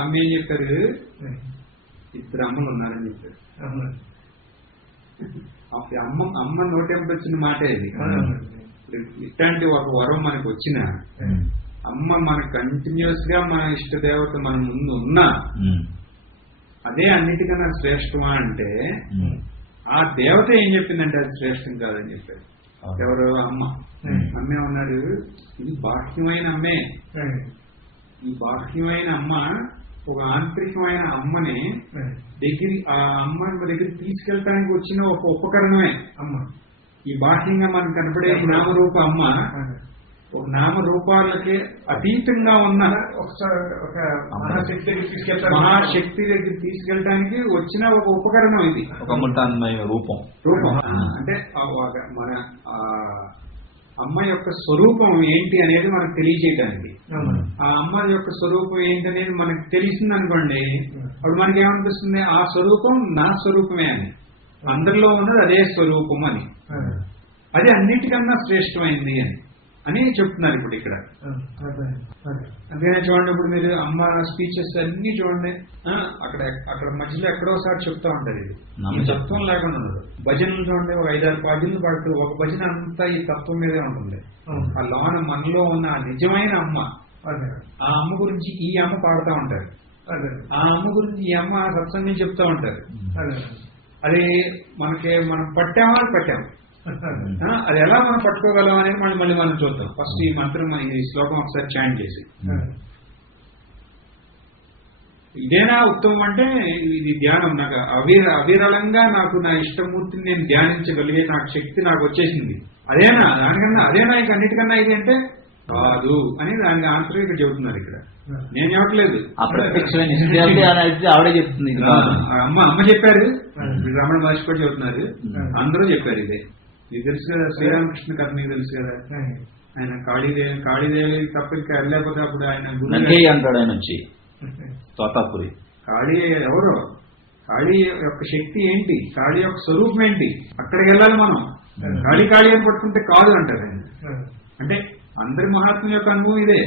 అమ్మ ఏం చెప్పారు, ఇద్దరు అమ్మలు ఉన్నారని చెప్పారు. అమ్మ నోటెంపు వచ్చిన మాటే ఇది. ఇట్లాంటి ఒక వరం మనకు వచ్చిన అమ్మ మన కంటిన్యూస్ గా మన ఇష్ట దేవత మన ముందు ఉన్నా అదే అన్నిటికన్నా శ్రేష్టమా అంటే ఆ దేవత ఏం చెప్పిందంటే అది శ్రేష్టం కాదని చెప్పారు. ఎవరు? అమ్మ. అమ్మే ఉన్నారు, ఇది బాహ్యమైన అమ్మే. ఈ బాహ్యమైన అమ్మ ఒక ఆంతరికమైన అమ్మని ఆ అమ్మ దగ్గర తీసుకెళ్ళటానికి వచ్చిన ఒక ఉపకరణమే అమ్మ. ఈ బాహ్యంగా మనకు కనపడే నామరూప అమ్మ ఒక నామరూపాలకే అతీతంగా ఉన్న మహాశక్తి దగ్గర తీసుకెళ్ళటానికి వచ్చిన ఒక ఉపకరణం ఇది, ఒక రూపం. అంటే మన అమ్మ యొక్క స్వరూపం ఏంటి అనేది మనకు తెలియజేయడానికి. ఆ అమ్మ యొక్క స్వరూపం ఏంటి అనేది మనకు తెలిసింది అనుకోండి, అప్పుడు మనకి ఏమనిపిస్తుంది, ఆ స్వరూపం నా స్వరూపమే అని, అందరిలో ఉన్నది అదే స్వరూపం అని, అదే అన్నిటికన్నా శ్రేష్టమైంది అని చెప్తున్నారు ఇప్పుడు ఇక్కడ. అందుకనే చూడండి, ఇప్పుడు మీరు అమ్మ స్పీచెస్ అన్ని చూడండి, అక్కడ మధ్యలో ఎక్కడోసారి చెప్తా ఉంటారు. ఇది ఈ తత్వం లేకుండా ఉండదు. భజనలు చూడండి, ఒక 5-6 భజనలు పడుతూ ఒక భజన అంతా ఈ తత్వం మీదే ఉంటుంది. ఆ లోన మనలో ఉన్న నిజమైన అమ్మ, ఆ అమ్మ గురించి ఈ అమ్మ పాడుతూ ఉంటారు, ఆ అమ్మ గురించి ఈ అమ్మ సత్సంగం చెప్తా ఉంటారు. అది మనం పట్టామా పట్టాము, అది ఎలా మనం పట్టుకోగలం అనేది మళ్ళీ మనం చూద్దాం. ఫస్ట్ ఈ మంత్రం ఈ శ్లోకం ఒకసారి చాంట్ చేసి, ఇదేనా ఉత్తమం అంటే ఇది ధ్యానం. నాకు అవిరళంగా నాకు నా ఇష్టమూర్తిని నేను ధ్యానించగలిగే నాకు శక్తి నాకు వచ్చేసింది, అదేనా అదేనా ఇక అన్నిటికన్నా ఇది అంటే కాదు అని దానికి ఆన్సర్ ఇక్కడ చెబుతున్నారు. ఇక్కడ నేను చెప్పట్లేదు, ఆవిడే చెప్తుంది. అమ్మ చెప్పారు, రమణ మహర్షి కూడా చెబుతున్నారు, అందరూ చెప్పారు. ఇదే నీకు తెలుసు కదా, శ్రీరామకృష్ణ కథ నీకు తెలుసు కదా. ఆయన కాళీదేవి తప్ప ఇంకా వెళ్ళలేకపోతే అప్పుడు ఆయన అంటాడు, ఆయన వచ్చి తోతాపురి కాళీ ఎవరో, కాళీ యొక్క శక్తి ఏంటి, కాళీ యొక్క స్వరూపం ఏంటి, అక్కడికి వెళ్ళాలి మనం. కాళీ అని పట్టుకుంటే కాదు అంటారు ఆయన. అంటే అందరి మహాత్ముల యొక్క అనుభవం ఇదే.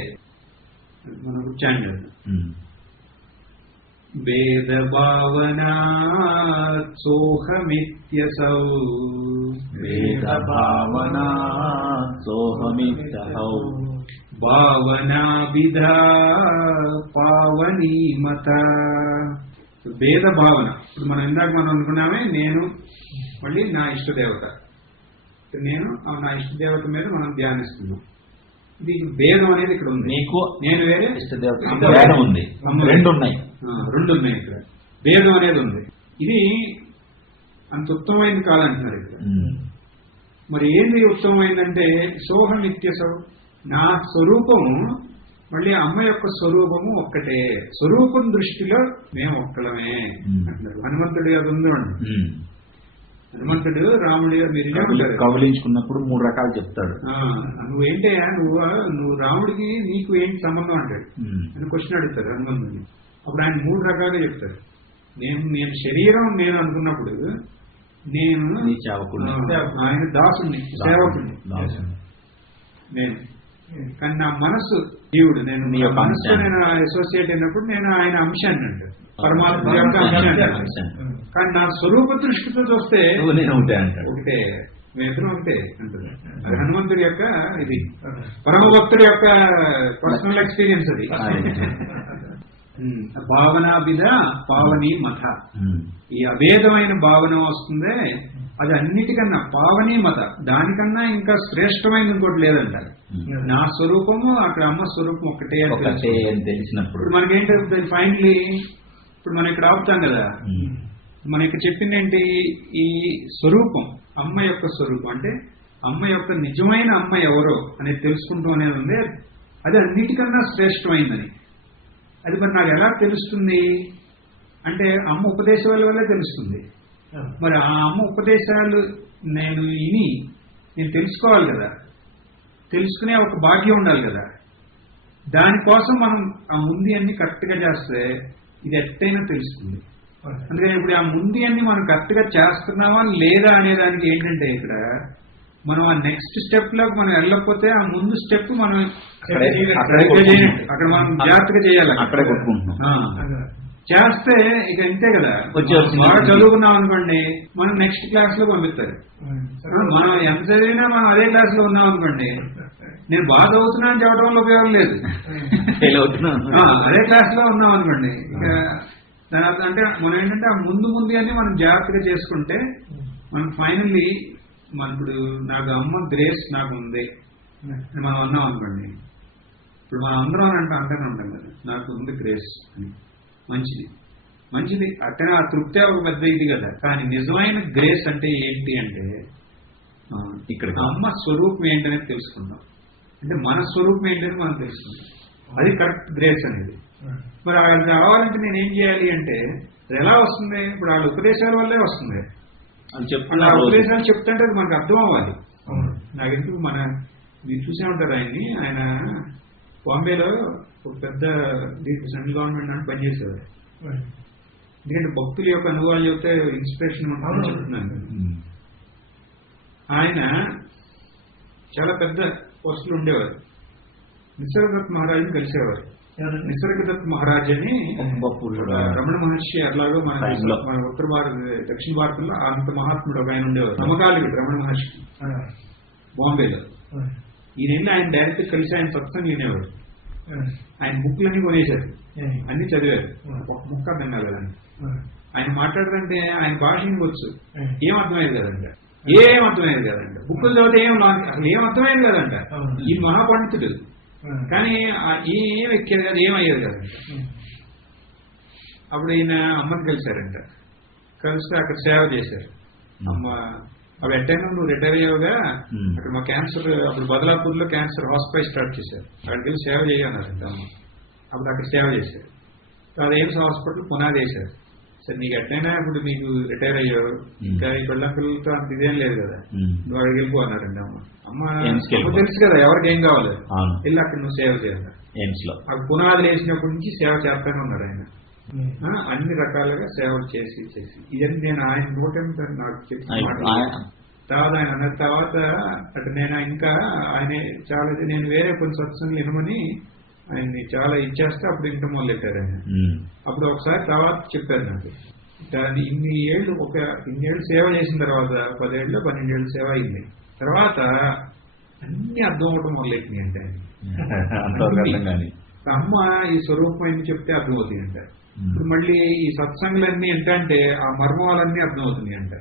మనం ఉచ్చారణ చేద్దాం. వేద భావనా సోహమిత్యసౌ, వేద భావనా సోహమిత్యసౌ, భావనా విధా పావనీమత. భేద భావన, ఇప్పుడు ఇందాక మనం అనుకున్నామే, నేను మళ్ళీ నా ఇష్టదేవత, నేను నా ఇష్టదేవత మీద మనం ధ్యానిస్తున్నాం. ఇది భేదం అనేది ఇక్కడ ఉంది. నీకు నేను వేరే, ఇష్టదేవత ఉంది, రెండు ఉన్నాయి ఇక్కడ. భేదం అనేది ఉంది. ఇది అంత ఉత్తమమైంది కాదంటున్నారు ఇక్కడ. మరి ఏంది ఉత్తమమైందంటే సోహమిత్యసౌ, నా స్వరూపము మళ్ళీ అమ్మ యొక్క స్వరూపము ఒక్కటే, స్వరూపం దృష్టిలో మేము ఒక్కలమే అంటున్నారు. హనుమంతుడి అది ఉందండి. హనుమంతుడు రాముడి మీరు కౌలించుకున్నప్పుడు 3 రకాలు చెప్తాడు. నువ్వేంటయ్యా, నువ్వు రాముడికి నీకు ఏంటి సంబంధం అంటాడు అని క్వశ్చన్ అడుగుతారు హనుమంతుడిని. అప్పుడు ఆయన 3 రకాలుగా చెప్తారు. నేను శరీరం నేను అనుకున్నప్పుడు నేను ఆయన దాసుని సేవకుడిని నేను, కానీ నా మనసు దేవుడు, నేను మనసు నేను అసోసియేట్ అయినప్పుడు నేను ఆయన అంశాన్ని అంటాడు, పరమాత్మ యొక్క అంశాన్ని. కానీ నా స్వరూప దృష్టితో చూస్తే ఒకటే, మేమిద్దరం ఒకటే అంటుంది. అది హనుమంతుడి యొక్క ఇది పరమభక్తుడి యొక్క పర్సనల్ ఎక్స్పీరియన్స్. అది భావనాభిధ పావని మత, ఈ అభేదమైన భావన వస్తుందే అది అన్నిటికన్నా పావని మత, దానికన్నా ఇంకా శ్రేష్టమైన ఇంకోటి లేదంటారు. నా స్వరూపము అక్కడ అమ్మ స్వరూపం ఒకటే అని తెలిసినప్పుడు మనకేంటి ఫైనలీ, ఇప్పుడు మనం ఇక్కడ ఆపుతాం కదా, మన ఇక్కడ చెప్పింది ఏంటి, ఈ స్వరూపం అమ్మ యొక్క స్వరూపం అంటే అమ్మ యొక్క నిజమైన అమ్మ ఎవరో అనేది తెలుసుకుంటూ అనేది ఉంది. అది అన్నిటికన్నా శ్రేష్టమైందని. అది మరి నాకు ఎలా తెలుస్తుంది అంటే అమ్మ ఉపదేశాల వల్లే తెలుస్తుంది. మరి ఆ అమ్మ ఉపదేశాలు నేను తెలుసుకోవాలి కదా, తెలుసుకునే ఒక భాగ్యం ఉండాలి కదా. దానికోసం మనం ఆ ముందు అన్ని కరెక్ట్ గా చేస్తే ఇది ఎట్టయినా తెలుస్తుంది. అందుకని ఇప్పుడు ఆ ముందు అన్ని మనం కరెక్ట్ గా చేస్తున్నామా లేదా అనే దానికి ఏంటంటే ఇక్కడ మనం ఆ నెక్స్ట్ స్టెప్ లోకి మనం వెళ్ళకపోతే ఆ ముందు స్టెప్ మనం అక్కడ మనం జాగ్రత్తగా చేయాలి. అక్కడే కొట్టుకుంటున్నాం. చేస్తే ఇక అంతే కదా, బాగా చదువుకున్నాం అనుకోండి మనం నెక్స్ట్ క్లాస్ లో పంపిస్తారు. మనం ఎంత చదివినా మనం అదే క్లాస్ లో ఉన్నాం అనుకోండి, నేను బాగా చదువుతున్నా అని చెప్పడం వల్ల ఉపయోగం లేదు, అదే క్లాస్ లో ఉన్నాం అనుకోండి. ఇక దాని అర్థం అంటే మనం ఏంటంటే ఆ ముందు అని మనం జాగ్రత్తగా చేసుకుంటే మనం ఫైనల్లీ మన ఇప్పుడు నాకు అమ్మ గ్రేస్ నాకు ఉంది మనం అన్నాం అనుకోండి, ఇప్పుడు మనం అందరం అంటూనే ఉంటాం కదా నాకు ఉంది గ్రేస్ అని, మంచిది అట్టే ఆ తృప్తి ఒక పెద్ద ఇది కదా. కానీ నిజమైన గ్రేస్ అంటే ఏంటి అంటే ఇక్కడ అమ్మ స్వరూపం ఏంటనేది తెలుసుకుందాం, అంటే మన స్వరూపం ఏంటని మనం తెలుసుకుందాం, అది కరెక్ట్ గ్రేస్ అనేది. మరి అది రావాలంటే నేను ఏం చేయాలి అంటే అది ఎలా వస్తుంది, ఇప్పుడు వాళ్ళ ఉపదేశాల వల్లే వస్తుంది. ఆ ఉపదేశాలు చెప్తుంటే అది మనకు అర్థం అవ్వాలి. నాకెందుకు మీరు చూసే ఉంటారు ఆయన్ని, ఆయన బాంబేలో ఒక పెద్ద సెంట్రల్ గవర్నమెంట్ అంటే పనిచేసేవారు. ఎందుకంటే భక్తుల యొక్క అనుభవాలు చెప్తే ఇన్స్పిరేషన్ చెప్తున్నాను. ఆయన చాలా పెద్ద పోస్టులు ఉండేవారు. నిసర్గదత్ మహారాజుని కలిసేవారు. నిసర్గదత్ మహారాజ్ అని రమణ మహర్షి, అట్లాగో మన ఉత్తర భారత దక్షిణ భారతంలో అంత మహాత్ముడు ఒక ఆయన ఉండేవారు, సమకాలికుడు రమణ మహర్షి బాంబేలో. ఈయన ఆయన డైరెక్ట్ కలిసి ఆయన సత్సంగం వినేవారు. ఆయన బుక్లన్నీ కొనేశారు, అన్ని చదివారు, ఒక బుక్ అర్థం కాలేదండి. ఆయన మాట్లాడుతుంటే ఆయన భాష వచ్చు, ఏం అర్థమయ్యేది కదంట, బుక్కులు చదివితే అసలు ఏం అర్థమయ్యేది కదంట. ఈ మహాపండితుడు కానీ ఏం ఎక్కేది కదా, ఏమయ్యేది కదంట. అప్పుడు ఈయన అమ్మని కలిశారంట, కలిస్తే అక్కడ సేవ చేశారు. అమ్మ అవి ఎట్టైనా నువ్వు రిటైర్ అయ్యావుగా, అక్కడ మా క్యాన్సర్ అప్పుడు బదలాపూర్ లో క్యాన్సర్ హాస్పిటల్ స్టార్ట్ చేశారు, అక్కడికి వెళ్ళి సేవ చేయన్నారంట అమ్మ. అప్పుడు అక్కడ సేవ చేశారు. అది ఎయిమ్స్ హాస్పిటల్ పునాది వేశారు. సరే నీకు ఎట్టైనా ఇప్పుడు నీకు రిటైర్ అయ్యావు, ఇంకా ఈ పిల్లలతో అంత ఇదేం లేదు కదా, నువ్వు అక్కడికి వెళ్ళిపో అన్నారండి అమ్మ. అమ్మ తెలుసు కదా ఎవరికి ఏం కావాలి, వెళ్ళి అక్కడ నువ్వు సేవ చేయాలి. అక్కడ పునాదులు వేసినప్పటి నుంచి సేవ చేస్తానే ఉన్నారు ఆయన, అన్ని రకాలుగా సేవలు చేసి ఇవన్నీ నేను ఆయన నోటే నాకు చెప్పిన తర్వాత ఆయన అన్న తర్వాత అంటే నేను ఇంకా ఆయన చాలా నేను వేరే కొన్ని సత్సంగులు వినమని ఆయన్ని చాలా ఇచ్చేస్తే అప్పుడు ఇంకా మొదలెట్టారు ఆయన. అప్పుడు ఒకసారి తర్వాత చెప్పారు నాకు, ఇన్ని ఏళ్ళు సేవ చేసిన తర్వాత 10 ఏళ్ళు 12 ఏళ్ళు సేవ అయింది, తర్వాత అన్ని అర్థం అవడం మొదలెట్టినాయి అంటే అమ్మ ఈ స్వరూపం అని చెప్తే అర్థమవుతాయి అంట. ఇప్పుడు మళ్ళీ ఈ సత్సంగులన్నీ ఏంటంటే ఆ మర్మాలన్నీ అర్థమవుతున్నాయి అంట.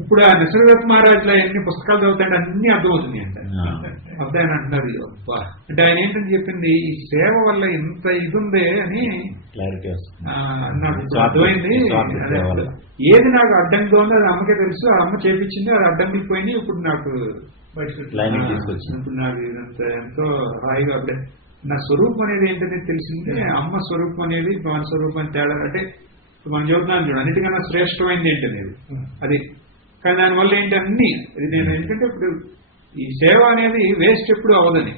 ఇప్పుడు ఆ నిసర్గదత్ మహారాజులో ఎన్ని పుస్తకాలు చదువుతాయంటే అన్ని అర్థమవుతున్నాయి అంట. అప్పుడు ఆయన అంటున్నారు అబ్బా అంటే ఆయన ఏంటని చెప్పింది, ఈ సేవ వల్ల ఇంత ఇది ఉందే అని నాకు అర్థమైంది. ఏది నాకు అడ్డంగా ఉందో అది అమ్మకే తెలుసు, ఆ అమ్మ చేపించింది, అది అడ్డంకి పోయింది. ఇప్పుడు నాకు ఇప్పుడు నాకు ఇదంతా ఎంతో హాయిగా అప్పుడే నా స్వరూపం అనేది ఏంటనేది తెలిసింది. అమ్మ స్వరూపం అనేది మన స్వరూపం తేడా అంటే మనం చెబుతున్నాను చూడండి, అన్నిటికన్నా శ్రేష్టమైంది ఏంటనేది అది. కానీ దానివల్ల ఏంటి అన్ని ఇది నేను ఎందుకంటే ఇప్పుడు ఈ సేవ అనేది వేస్ట్ ఎప్పుడు అవ్వదని.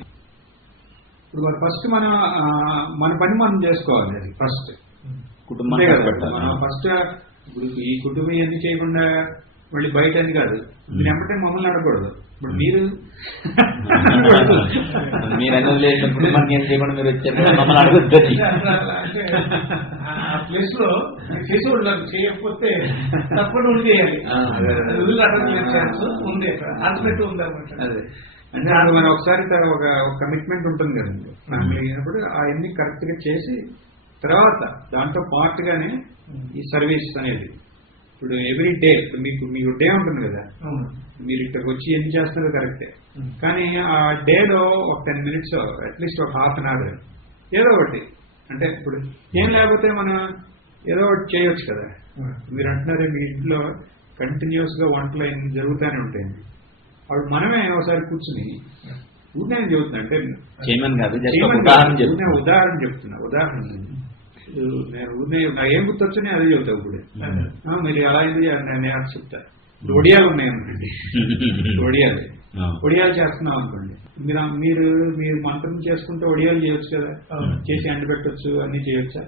ఇప్పుడు మరి ఫస్ట్ మన పని మనం చేసుకోవాలి, అది ఫస్ట్ కుటుంబం. మనం ఫస్ట్ ఇప్పుడు ఈ కుటుంబం ఎందుకు చేయకుండా మళ్ళీ బయట అని కాదు, మీరు ఎమ్మటే మమ్మల్ని అడగకూడదు. ఇప్పుడు మీరు ప్లేస్ లో చేసేవాళ్ళు చేయకపోతే తప్పకుండా ఉండి చేయాలి, ఉంది ఆల్టర్నేటివ్ ఉంది అనమాట. అదే అంటే మనం ఒకసారి ఒక కమిట్మెంట్ ఉంటుంది కదండి ఫ్యామిలీ అయినప్పుడు, అవన్నీ కరెక్ట్ గా చేసి తర్వాత దాంట్లో పార్ట్ గానే ఈ సర్వీస్ అనేది. ఇప్పుడు ఎవ్రీ డే మీకు డే ఉంటుంది కదా, మీరు ఇక్కడికి వచ్చి ఏం చేస్తారో కరెక్టే, కానీ ఆ డేలో ఒక 10 minutes అట్లీస్ట్ ఒక ½ an hour ఏదో ఒకటి అంటే ఇప్పుడు ఏం లేకపోతే మనం ఏదో ఒకటి చేయొచ్చు కదా. మీరు అంటున్నారే మీ ఇంట్లో కంటిన్యూస్ గా వంటలు జరుగుతూనే ఉంటాయండి, అప్పుడు మనమే ఒకసారి కూర్చుని ఊరినే చెబుతున్నా అంటే ఉదాహరణ చెప్తున్నా. ఉదాహరణ నేను ఊరినే నాకు ఏం గుర్తొచ్చు నేను అదే చెబుతా. ఇప్పుడు మీరు అలా అయింది నేను అది చెప్తా. ఒడియాలు ఉన్నాయనుకోండి, ఒడియాలు చేస్తున్నాం అనుకోండి, మీరు మంత్రం చేసుకుంటే ఒడియాలు చేయొచ్చు కదా, చేసి ఎండ పెట్టచ్చు, అన్ని చేయొచ్చా?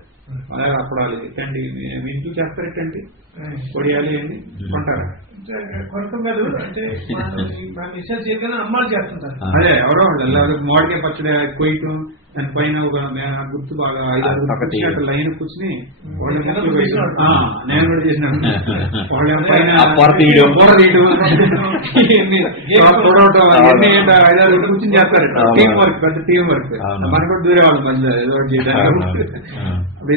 అలాగే అప్పడాలు ఎట్టండి మీ ఇంట్లో చేస్తారెట్టండి, ఒడియాలు ఏంటి కొంటారా? కొరకం కాదు అంటే మన మిషన్ చేయగానే అమ్మాలు చేస్తుంటారు. అదే ఎవరో మామిడికాయ పచ్చడి కొయ్యటం, దాని పైన ఒక గుర్తు బాగా 5-6 లైన్ కూర్చుని నేను కూడా చేసిన వాళ్ళ పైన కూర తీయడం, పొడవటం, అవన్నీ 5-6 కూర్చుని చేస్తారు. టీం వర్క్, పెద్ద టీం వర్క్. మనకు కూడా దూరే వాళ్ళు మధ్య ఏదో చేయడానికి.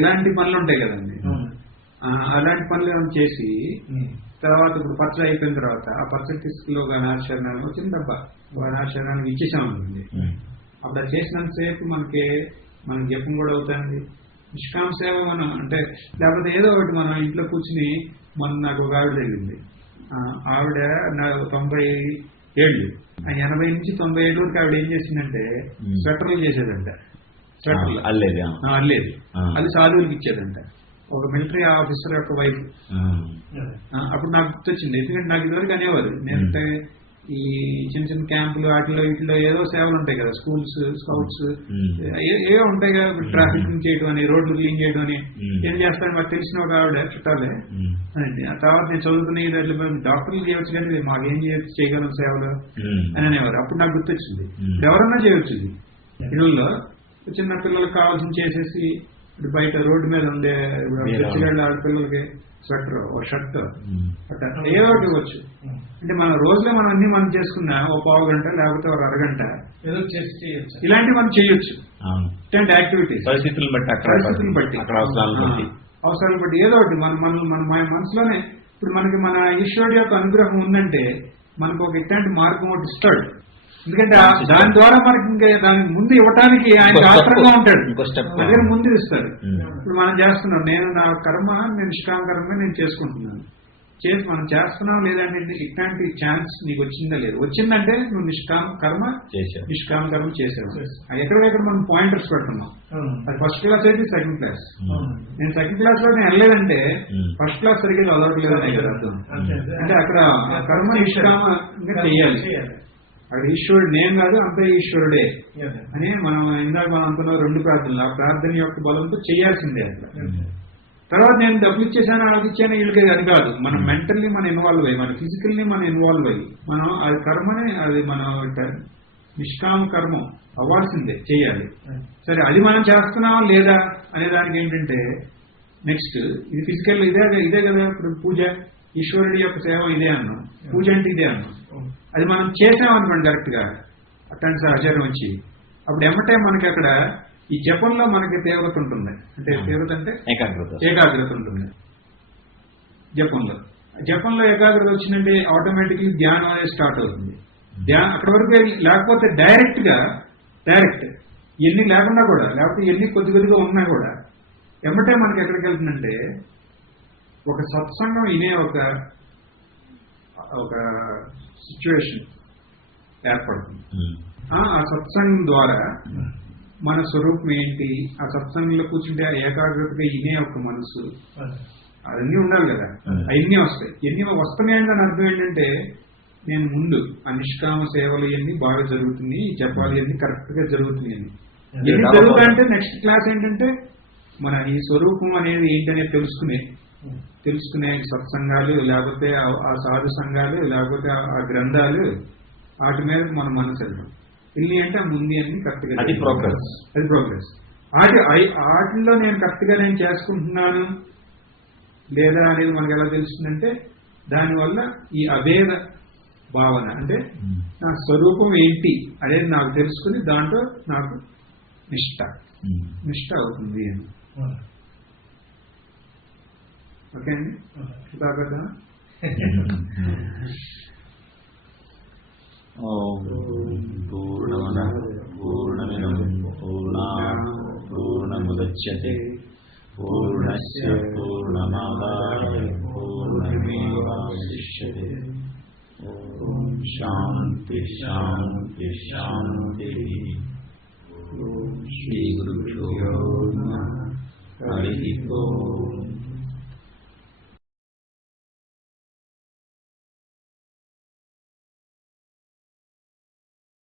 ఇలాంటి పనులు ఉంటాయి కదండి. అలాంటి పనులు ఏమైనా చేసి తర్వాత ఇప్పుడు పచ్చడి అయిపోయిన తర్వాత ఆ పచ్చడి తీసుకులో అనాశరణాలు వచ్చిన డబ్బా అనాశరణానికి ఇచ్చేసామండి. అప్పుడు అది చేసినంతసేపు మనకి జపం కూడా అవుతుంది. నిష్కామ సేవ మనం అంటే లేకపోతే ఏదో ఒకటి మనం ఇంట్లో కూర్చుని నాకు ఒక ఆవిడ తగిలింది. ఆవిడ నాకు 90 ఏళ్ళు, 80 నుంచి 90 ఏళ్ళ వరకు ఆవిడ ఏం చేసిందంటే స్వెటర్లు చేసేదంట. స్వెటర్లు అల్లేదు, అది సాధువులకి ఇచ్చేదంట. ఒక మిలిటరీ ఆఫీసర్ యొక్క వైఫ్. అప్పుడు నాకు గుర్తొచ్చింది, ఎందుకంటే నాకు ఇదివరకు అనేవారు నేనంటే ఈ చిన్న చిన్న క్యాంపులు వాటిలో వీటిలో ఏదో సేవలు ఉంటాయి కదా, స్కూల్స్, స్కౌట్స్ ఏవో ఉంటాయి కదా, ట్రాఫిక్ చేయడం అని, రోడ్లు క్లీన్ చేయడం అని. ఏం చేస్తాను మాకు తెలిసిన ఒక ఆవిడ చుట్టాలే. ఆ తర్వాత నేను చదువుకునే డాక్టర్లు చేయవచ్చు కానీ మాకేం చేయగలం సేవలు అని అనేవారు. అప్పుడు నాకు గుర్తొచ్చింది, ఎవరన్నా చేయవచ్చు. ఇళ్ళల్లో చిన్న పిల్లలకు కావాల్సిన చేసేసి బయట రోడ్డు మీద ఉండే ఆడపిల్లలకి స్వెటర్, ఓ షర్ట్, ఏదో ఒకటి ఇవ్వచ్చు. అంటే మన రోజులో మనం అన్ని మనం చేసుకున్నా ఓ పావు గంట లేకపోతే ఒక అరగంట ఏదో చేసి చేయొచ్చు. ఇలాంటివి మనం చేయొచ్చు. ఇలాంటి యాక్టివిటీస్ పరిస్థితులను బట్టి అవసరాలను బట్టి ఏదో ఒకటి మన మనసులోనే. ఇప్పుడు మనకి మన ఈశ్వరుడు యొక్క అనుగ్రహం ఉందంటే మనకు ఒక ఇట్లాంటి మార్గం ఒకటి ఇస్తాడు. ఎందుకంటే దాని ద్వారా మనకి ఇంకా దానికి ముందు ఇవ్వటానికి ఆయన ఆత్రంగా ఉంటాడు, దగ్గర ముందు ఇస్తాడు. ఇప్పుడు మనం చేస్తున్నాం, నేను నా కర్మ నేను నిష్కామ కర్మ నేను చేసుకుంటున్నాను. మనం చేస్తున్నాం లేదంటే ఇట్లాంటి ఛాన్స్ నీకు వచ్చిందా లేదు, వచ్చిందంటే నువ్వు నిష్కామ కర్మ చేసావు. ఎక్కడికక్కడ మనం పాయింటర్స్ పెడుతున్నాం. అది ఫస్ట్ క్లాస్ అయితే సెకండ్ క్లాస్. నేను సెకండ్ క్లాస్ లో నేను వెళ్ళలేదంటే ఫస్ట్ క్లాస్ సరిగ్గా చదవట్లేదనే కదా అర్థం. అంటే అక్కడ కర్మ నిష్కామంగా చెయ్యాలి. అక్కడ ఈశ్వరుడు నేను కాదు, అంతే ఈశ్వరుడే అని మనం ఇందాక మనం అనుకున్న 2 ప్రార్థనలు. ఆ ప్రార్థన యొక్క బలంతో చేయాల్సిందే అట్లా. తర్వాత నేను డబ్బులు ఇచ్చేసాను, అది ఇచ్చాను, వీళ్ళకి అది కాదు. మనం మెంటల్లీ మనం ఇన్వాల్వ్ అయ్యి, మన ఫిజికల్లీ మనం ఇన్వాల్వ్ అయ్యి మనం అది కర్మనే, అది మన నిష్కామ కర్మం అవ్వాల్సిందే, చేయాలి. సరే అది మనం చేస్తున్నామా లేదా అనే దానికి ఏంటంటే నెక్స్ట్ ఇది ఫిజికల్ ఇదే కదా. ఇప్పుడు పూజ, ఈశ్వరుడి యొక్క సేవ ఇదే అన్నాం, పూజ అంటే ఇదే అన్నాం. అది మనం చేసామనుకోండి కరెక్ట్ గా అట్లాంటి సహచారం వచ్చి, అప్పుడు ఎమ్మటే మనకి అక్కడ ఈ జపంలో మనకి తీవ్రత ఉంటుంది. అంటే తీవ్రత అంటే ఏకాగ్రత ఉంటుంది జపంలో ఏకాగ్రత వచ్చిందంటే ఆటోమేటిక్లీ ధ్యానం అనేది స్టార్ట్ అవుతుంది. అక్కడ వరకు లేకపోతే డైరెక్ట్ ఎన్ని లేకుండా కూడా, లేకపోతే ఎన్ని కొద్దిగా ఉన్నా కూడా ఎమ్మటే మనకి ఎక్కడికి వెళ్తుందంటే ఒక సత్సంగం ఇనే ఒక సిచ్యువేషన్ ఏర్పడుతుంది. ఆ సత్సంగం ద్వారా మన స్వరూపం ఏంటి, ఆ సత్సంగంలో కూర్చుంటే ఆ ఏకాగ్రతగా ఇనే ఒక మనసు, అవన్నీ ఉండాలి కదా. అవన్నీ వస్తాయి. ఎన్ని వస్తున్నాయని దాని అర్థం ఏంటంటే నేను ముందు ఆ నిష్కామ సేవలు ఇవన్నీ బాగా జరుగుతుంది, జపాలు ఇవన్నీ కరెక్ట్ గా జరుగుతున్నాయని. ఎన్ని జరుగుతాయంటే నెక్స్ట్ క్లాస్ ఏంటంటే మన ఈ స్వరూపం అనేది ఏంటనేది తెలుసుకునే సత్సంగాలు, లేకపోతే ఆ సాధు సంఘాలు, లేకపోతే ఆ గ్రంథాలు, వాటి మీద మన మనసు వెళ్ళడం. ఇల్లి అంటే ముందు అన్ని కరెక్ట్ గా, అది ప్రోగ్రెస్. వాటిల్లో నేను కరెక్ట్ గా నేను చేసుకుంటున్నాను లేదా అనేది మనకు ఎలా తెలుస్తుందంటే దానివల్ల ఈ అభేద భావన, అంటే నా స్వరూపం ఏంటి అనేది నాకు తెలుసుకుని దాంట్లో నాకు నిష్ట అవుతుంది అని. ఓకే అండి, కృతజ్ఞత. పూర్ణమదః పూర్ణమిదం పూర్ణాత్ పూర్ణముదచ్యతే పూర్ణస్య పూర్ణమాదాయ పూర్ణమేవావశిష్యతే. ఓం శాంతి శాంతి శాంతి. శ్రీ గురుభ్యో నమః. హరి ఓం.